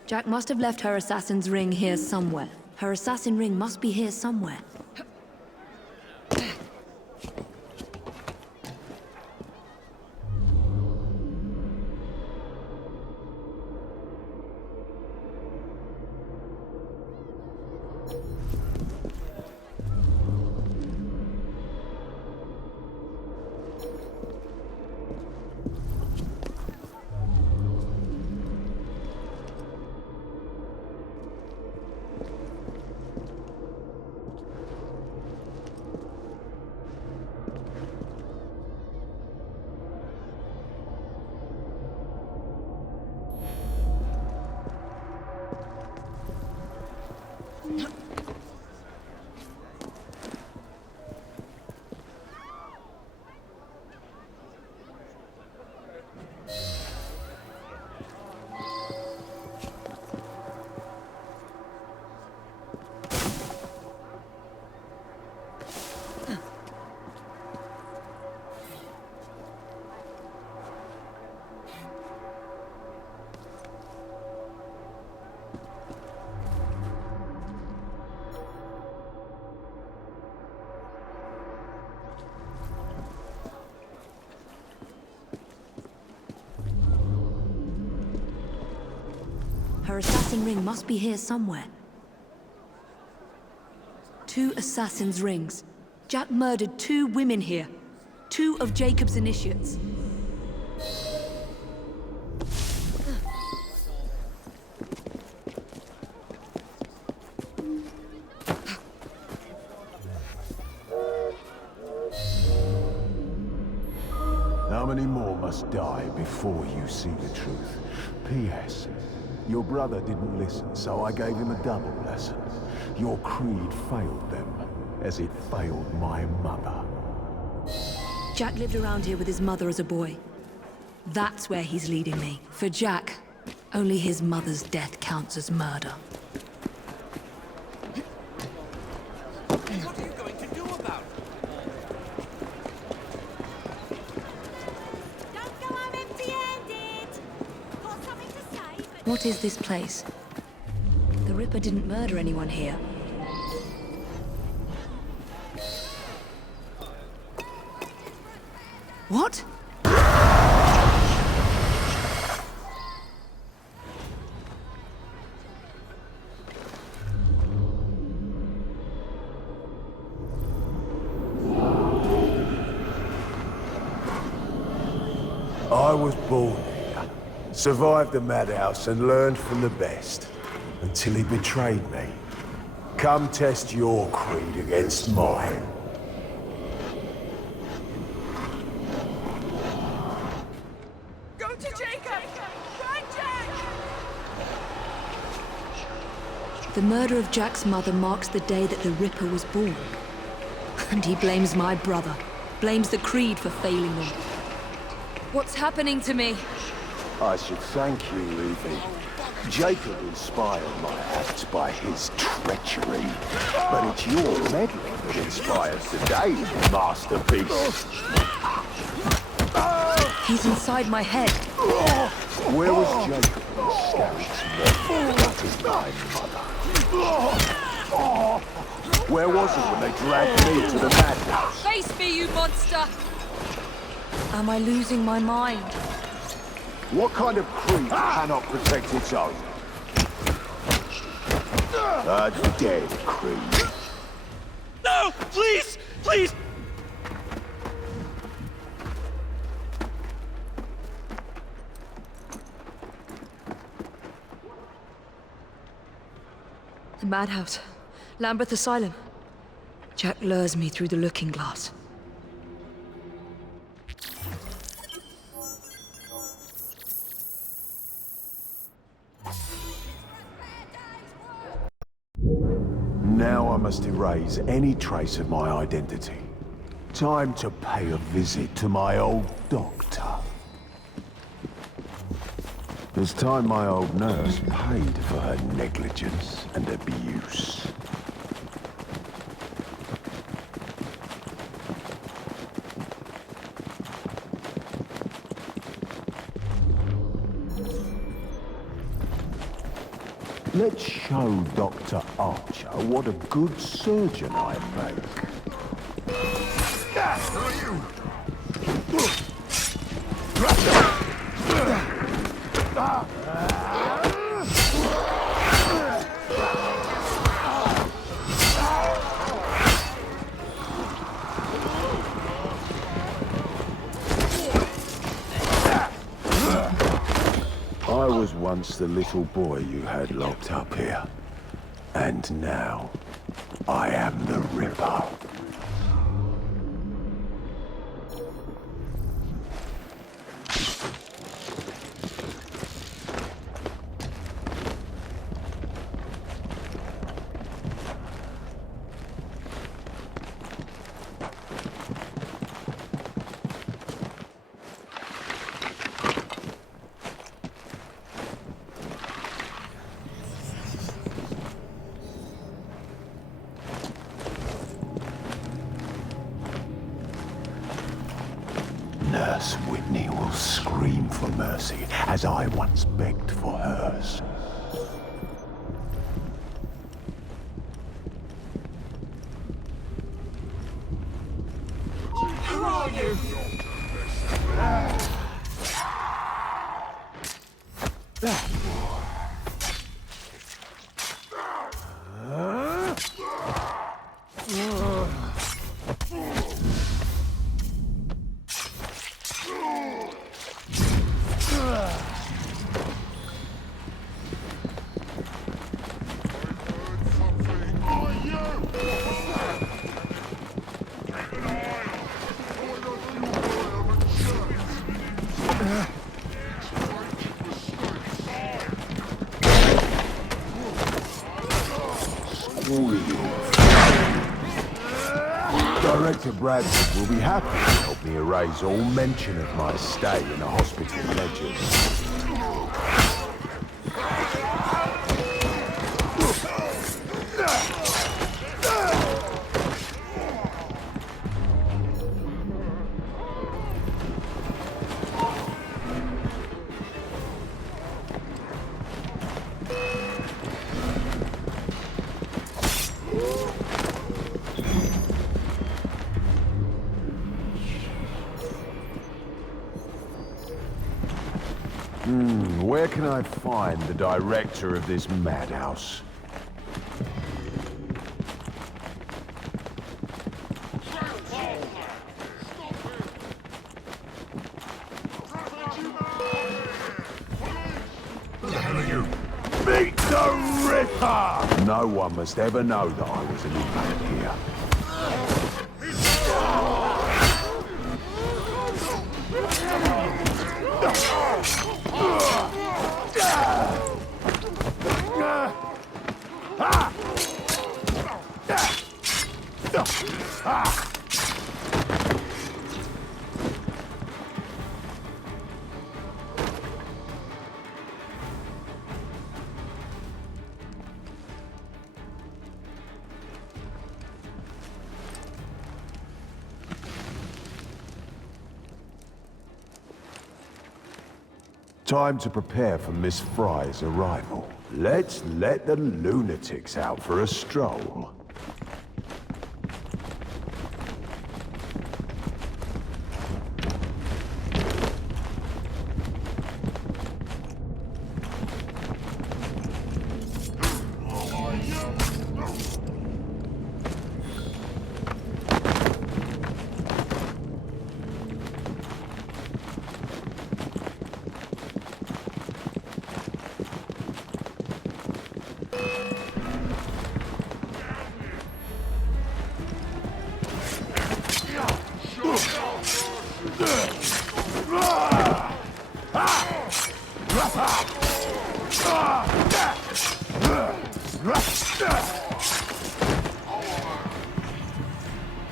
Jack must have left her assassin's ring here somewhere. Her assassin ring must be here somewhere. Her assassin ring must be here somewhere. 2 assassin's rings. Jack murdered 2 women here. 2 of Jacob's initiates. How many more must die before you see the truth? P.S. Your brother didn't listen, so I gave him a double lesson. your creed failed them, as it failed my mother. Jack lived around here with his mother as a boy. That's where he's leading me. For Jack, only his mother's death counts as murder. What are you going to do about it? Don't go home empty-handed! Got something to say, but... What is this place? The Ripper didn't murder anyone here. What? I was born here, survived the madhouse and learned from the best, until he betrayed me. Come test your creed against mine. Go to Jacob! Run, Jack! The murder of Jack's mother marks the day that the Ripper was born. And he blames my brother, blames the Creed for failing them. What's happening to me? I should thank you, Evie. Jacob inspired my acts by his treachery. But it's your meddling that inspires today's masterpiece. He's inside my head. Where was Jacob when Scarrick's murder gutted my mother? Where was he when they dragged me to the madhouse? Face me, you monster! Am I losing my mind? What kind of creed cannot protect its own? A dead creed. No! Please! Please! The madhouse. Lambeth Asylum. Jack lures me through the looking glass. Now I must erase any trace of my identity. Time to pay a visit to my old doctor. It's time my old nurse paid for her negligence and abuse. Let's show Dr. Archer what a good surgeon I make. I was once the little boy you had locked up here. And now, I am the Ripper. Nurse Whitney will scream for mercy, as I once begged for hers. Who are you? Director Bradford will be happy to help me erase all mention of my stay in the hospital ledgers. Where can I find the director of this madhouse? Meet the Ripper! No one must ever know that I was an inmate here. Time to prepare for Miss Frye's arrival. Let's let the lunatics out for a stroll.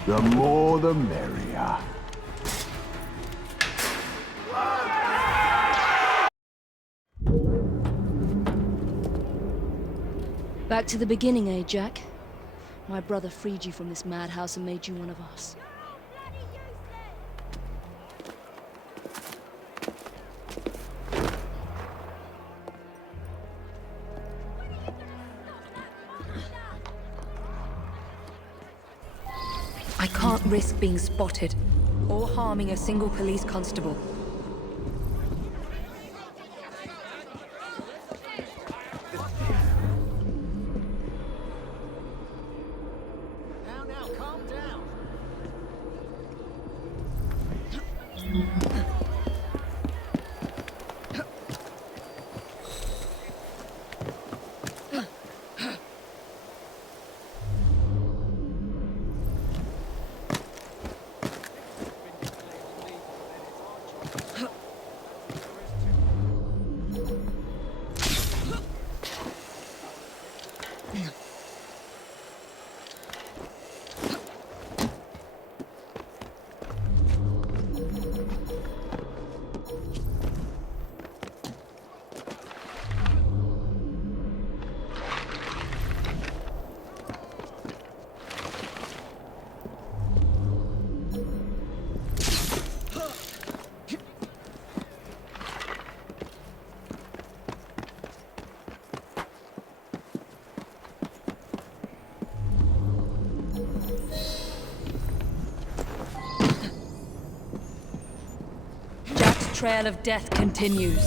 The more the merrier. Back to the beginning, eh, Jack? My brother freed you from this madhouse and made you one of us. I can't risk being spotted or harming a single police constable. Now, calm down. Jack's trail of death continues.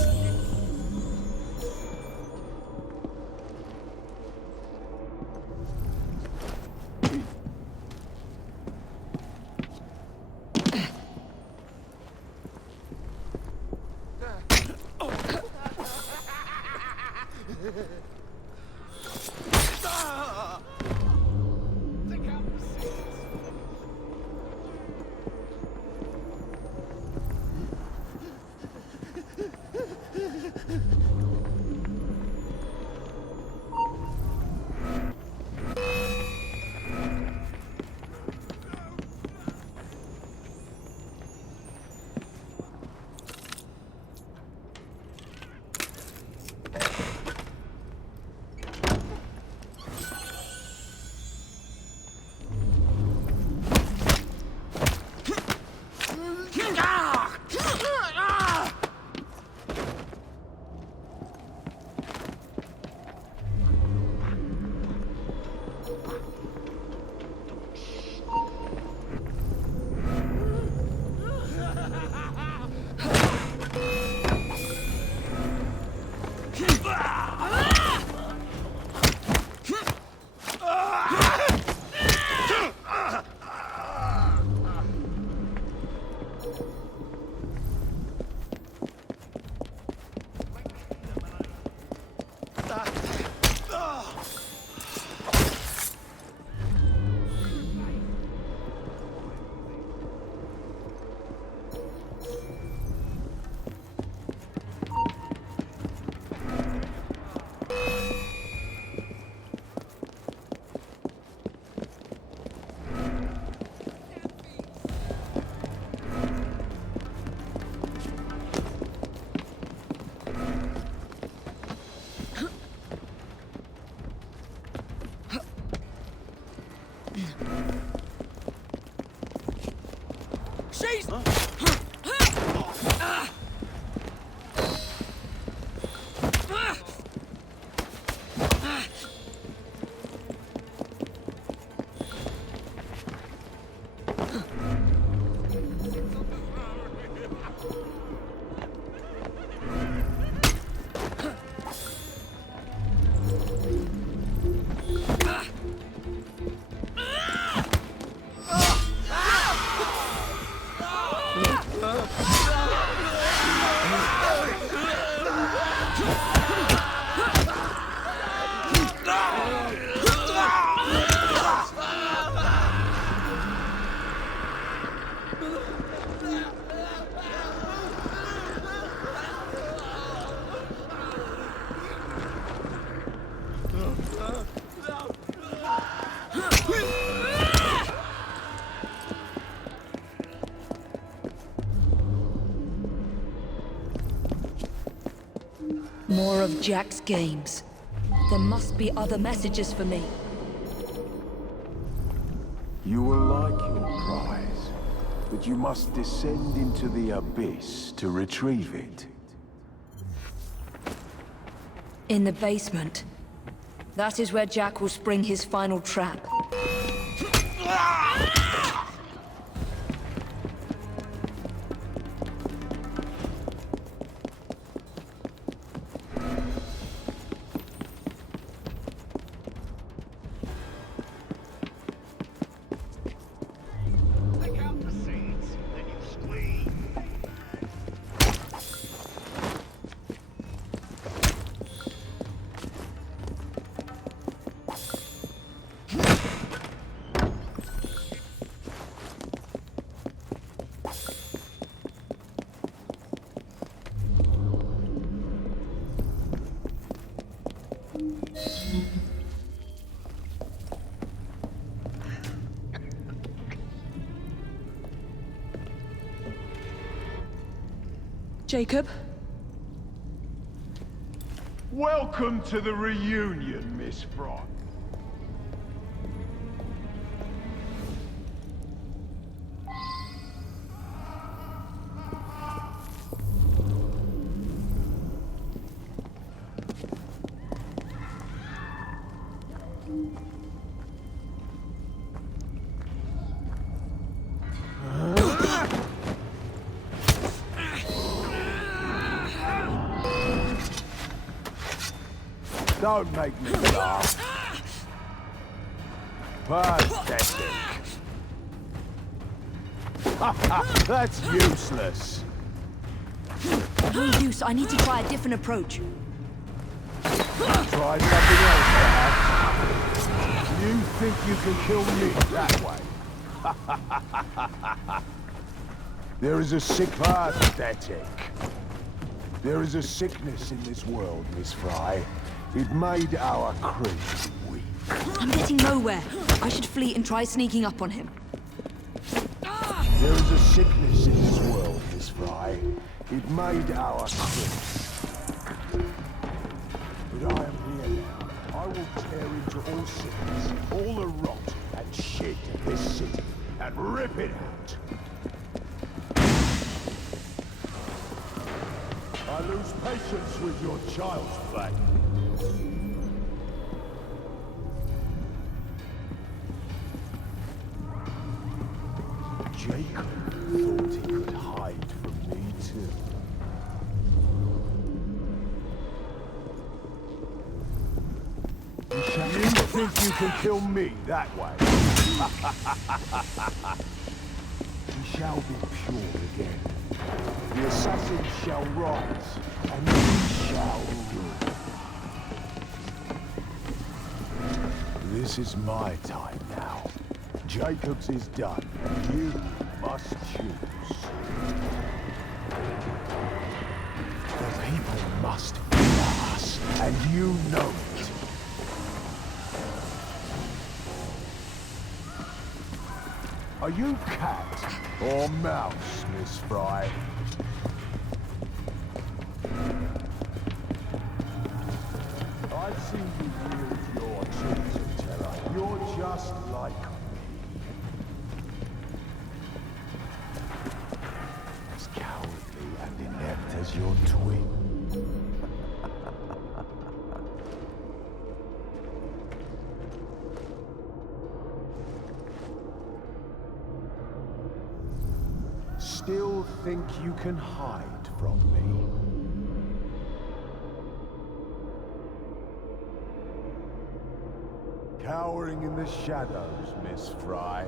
She's... More of Jack's games. There must be other messages for me. You will like your prize, but you must descend into the abyss to retrieve it. In the basement. That is where Jack will spring his final trap. Jacob? Welcome to the reunion, Miss Frye. Don't make me laugh. Pathetic. That's useless. No use. I need to try a different approach. Try something else, perhaps. You think you can kill me that way? There is a sick pathetic. There is a sickness in this world, Miss Frye. It made our Creed weak. I'm getting nowhere. I should flee and try sneaking up on him. There is a sickness in this world, Miss Frye. It made our Creed. But I am here now. I will tear into all sickness, all the rot and shit of this city, and rip it out. I lose patience with your child's play. Jacob thought he could hide from me too. You think you can kill me that way? We shall be pure again. The assassin shall rise, and we shall rule. This is my time now. Jacob's is done. You must choose. The people must fear us, and you know it. Are you cat or mouse, Miss Frye? I've seen you wield your chosen terror. You're just like me. your twin. Still think you can hide from me? Cowering in the shadows, Miss Frye.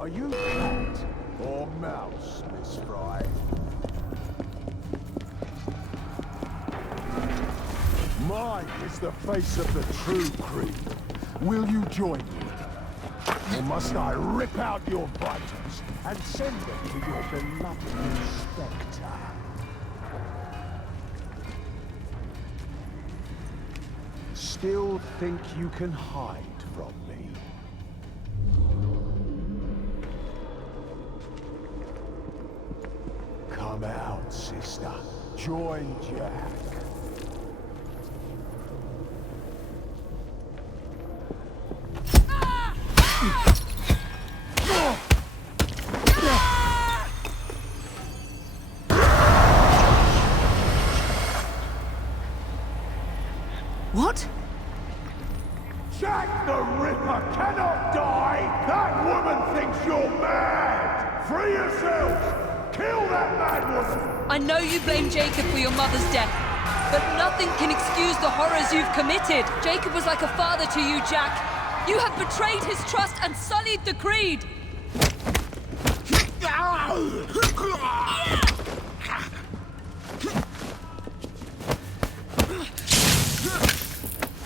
Are you cat or mouse, Miss Frye? Mine is the face of the true Creed. Will you join me? Or must I rip out your vitals and send them to your beloved Inspector? Still think you can hide from me? Come out, sister. Join Jack. What? Jack the Ripper cannot die! That woman thinks you're mad! Free yourselves! Kill that mad woman! I know you blame Jacob for your mother's death, but nothing can excuse the horrors you've committed. Jacob was like a father to you, Jack. You have betrayed his trust and sullied the Creed.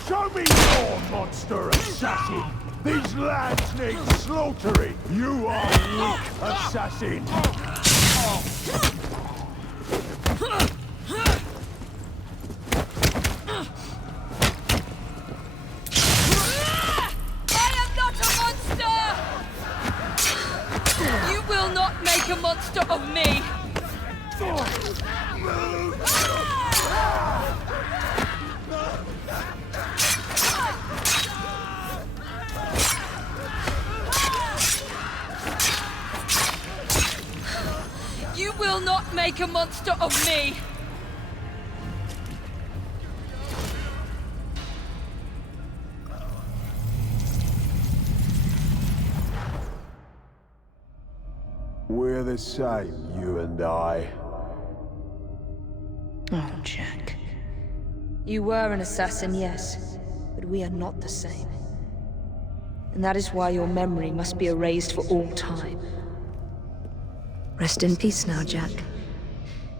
Show me your monster assassin! These lads need slaughtering! You are weak, assassin! I am not a monster! You will not make a monster of me! You will not make a monster of me! We're the same, you and I. Oh, Jack. You were an assassin, yes, but we are not the same. And that is why your memory must be erased for all time. Rest in peace now, Jack.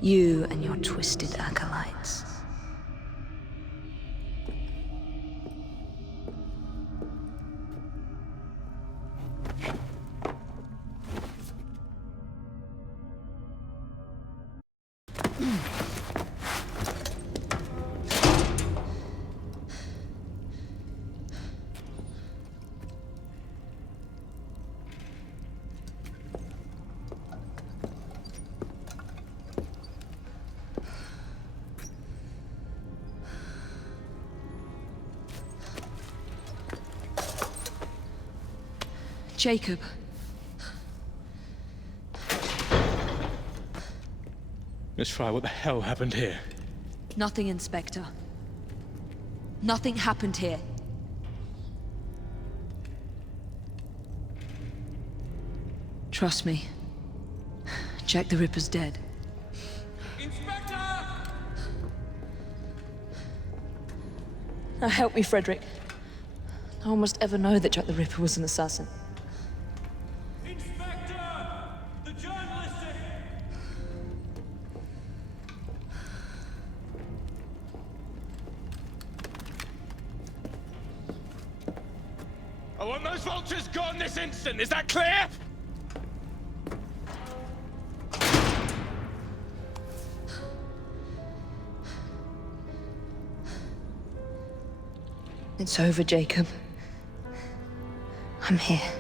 You and your twisted acolytes. Jacob. Miss Frye, what the hell happened here? Nothing, Inspector. Nothing happened here. Trust me. Jack the Ripper's dead. Inspector! Now help me, Frederick. No one must ever know that Jack the Ripper was an assassin. The journalist are here! I want those vultures gone this instant, is that clear? It's over, Jacob. I'm here.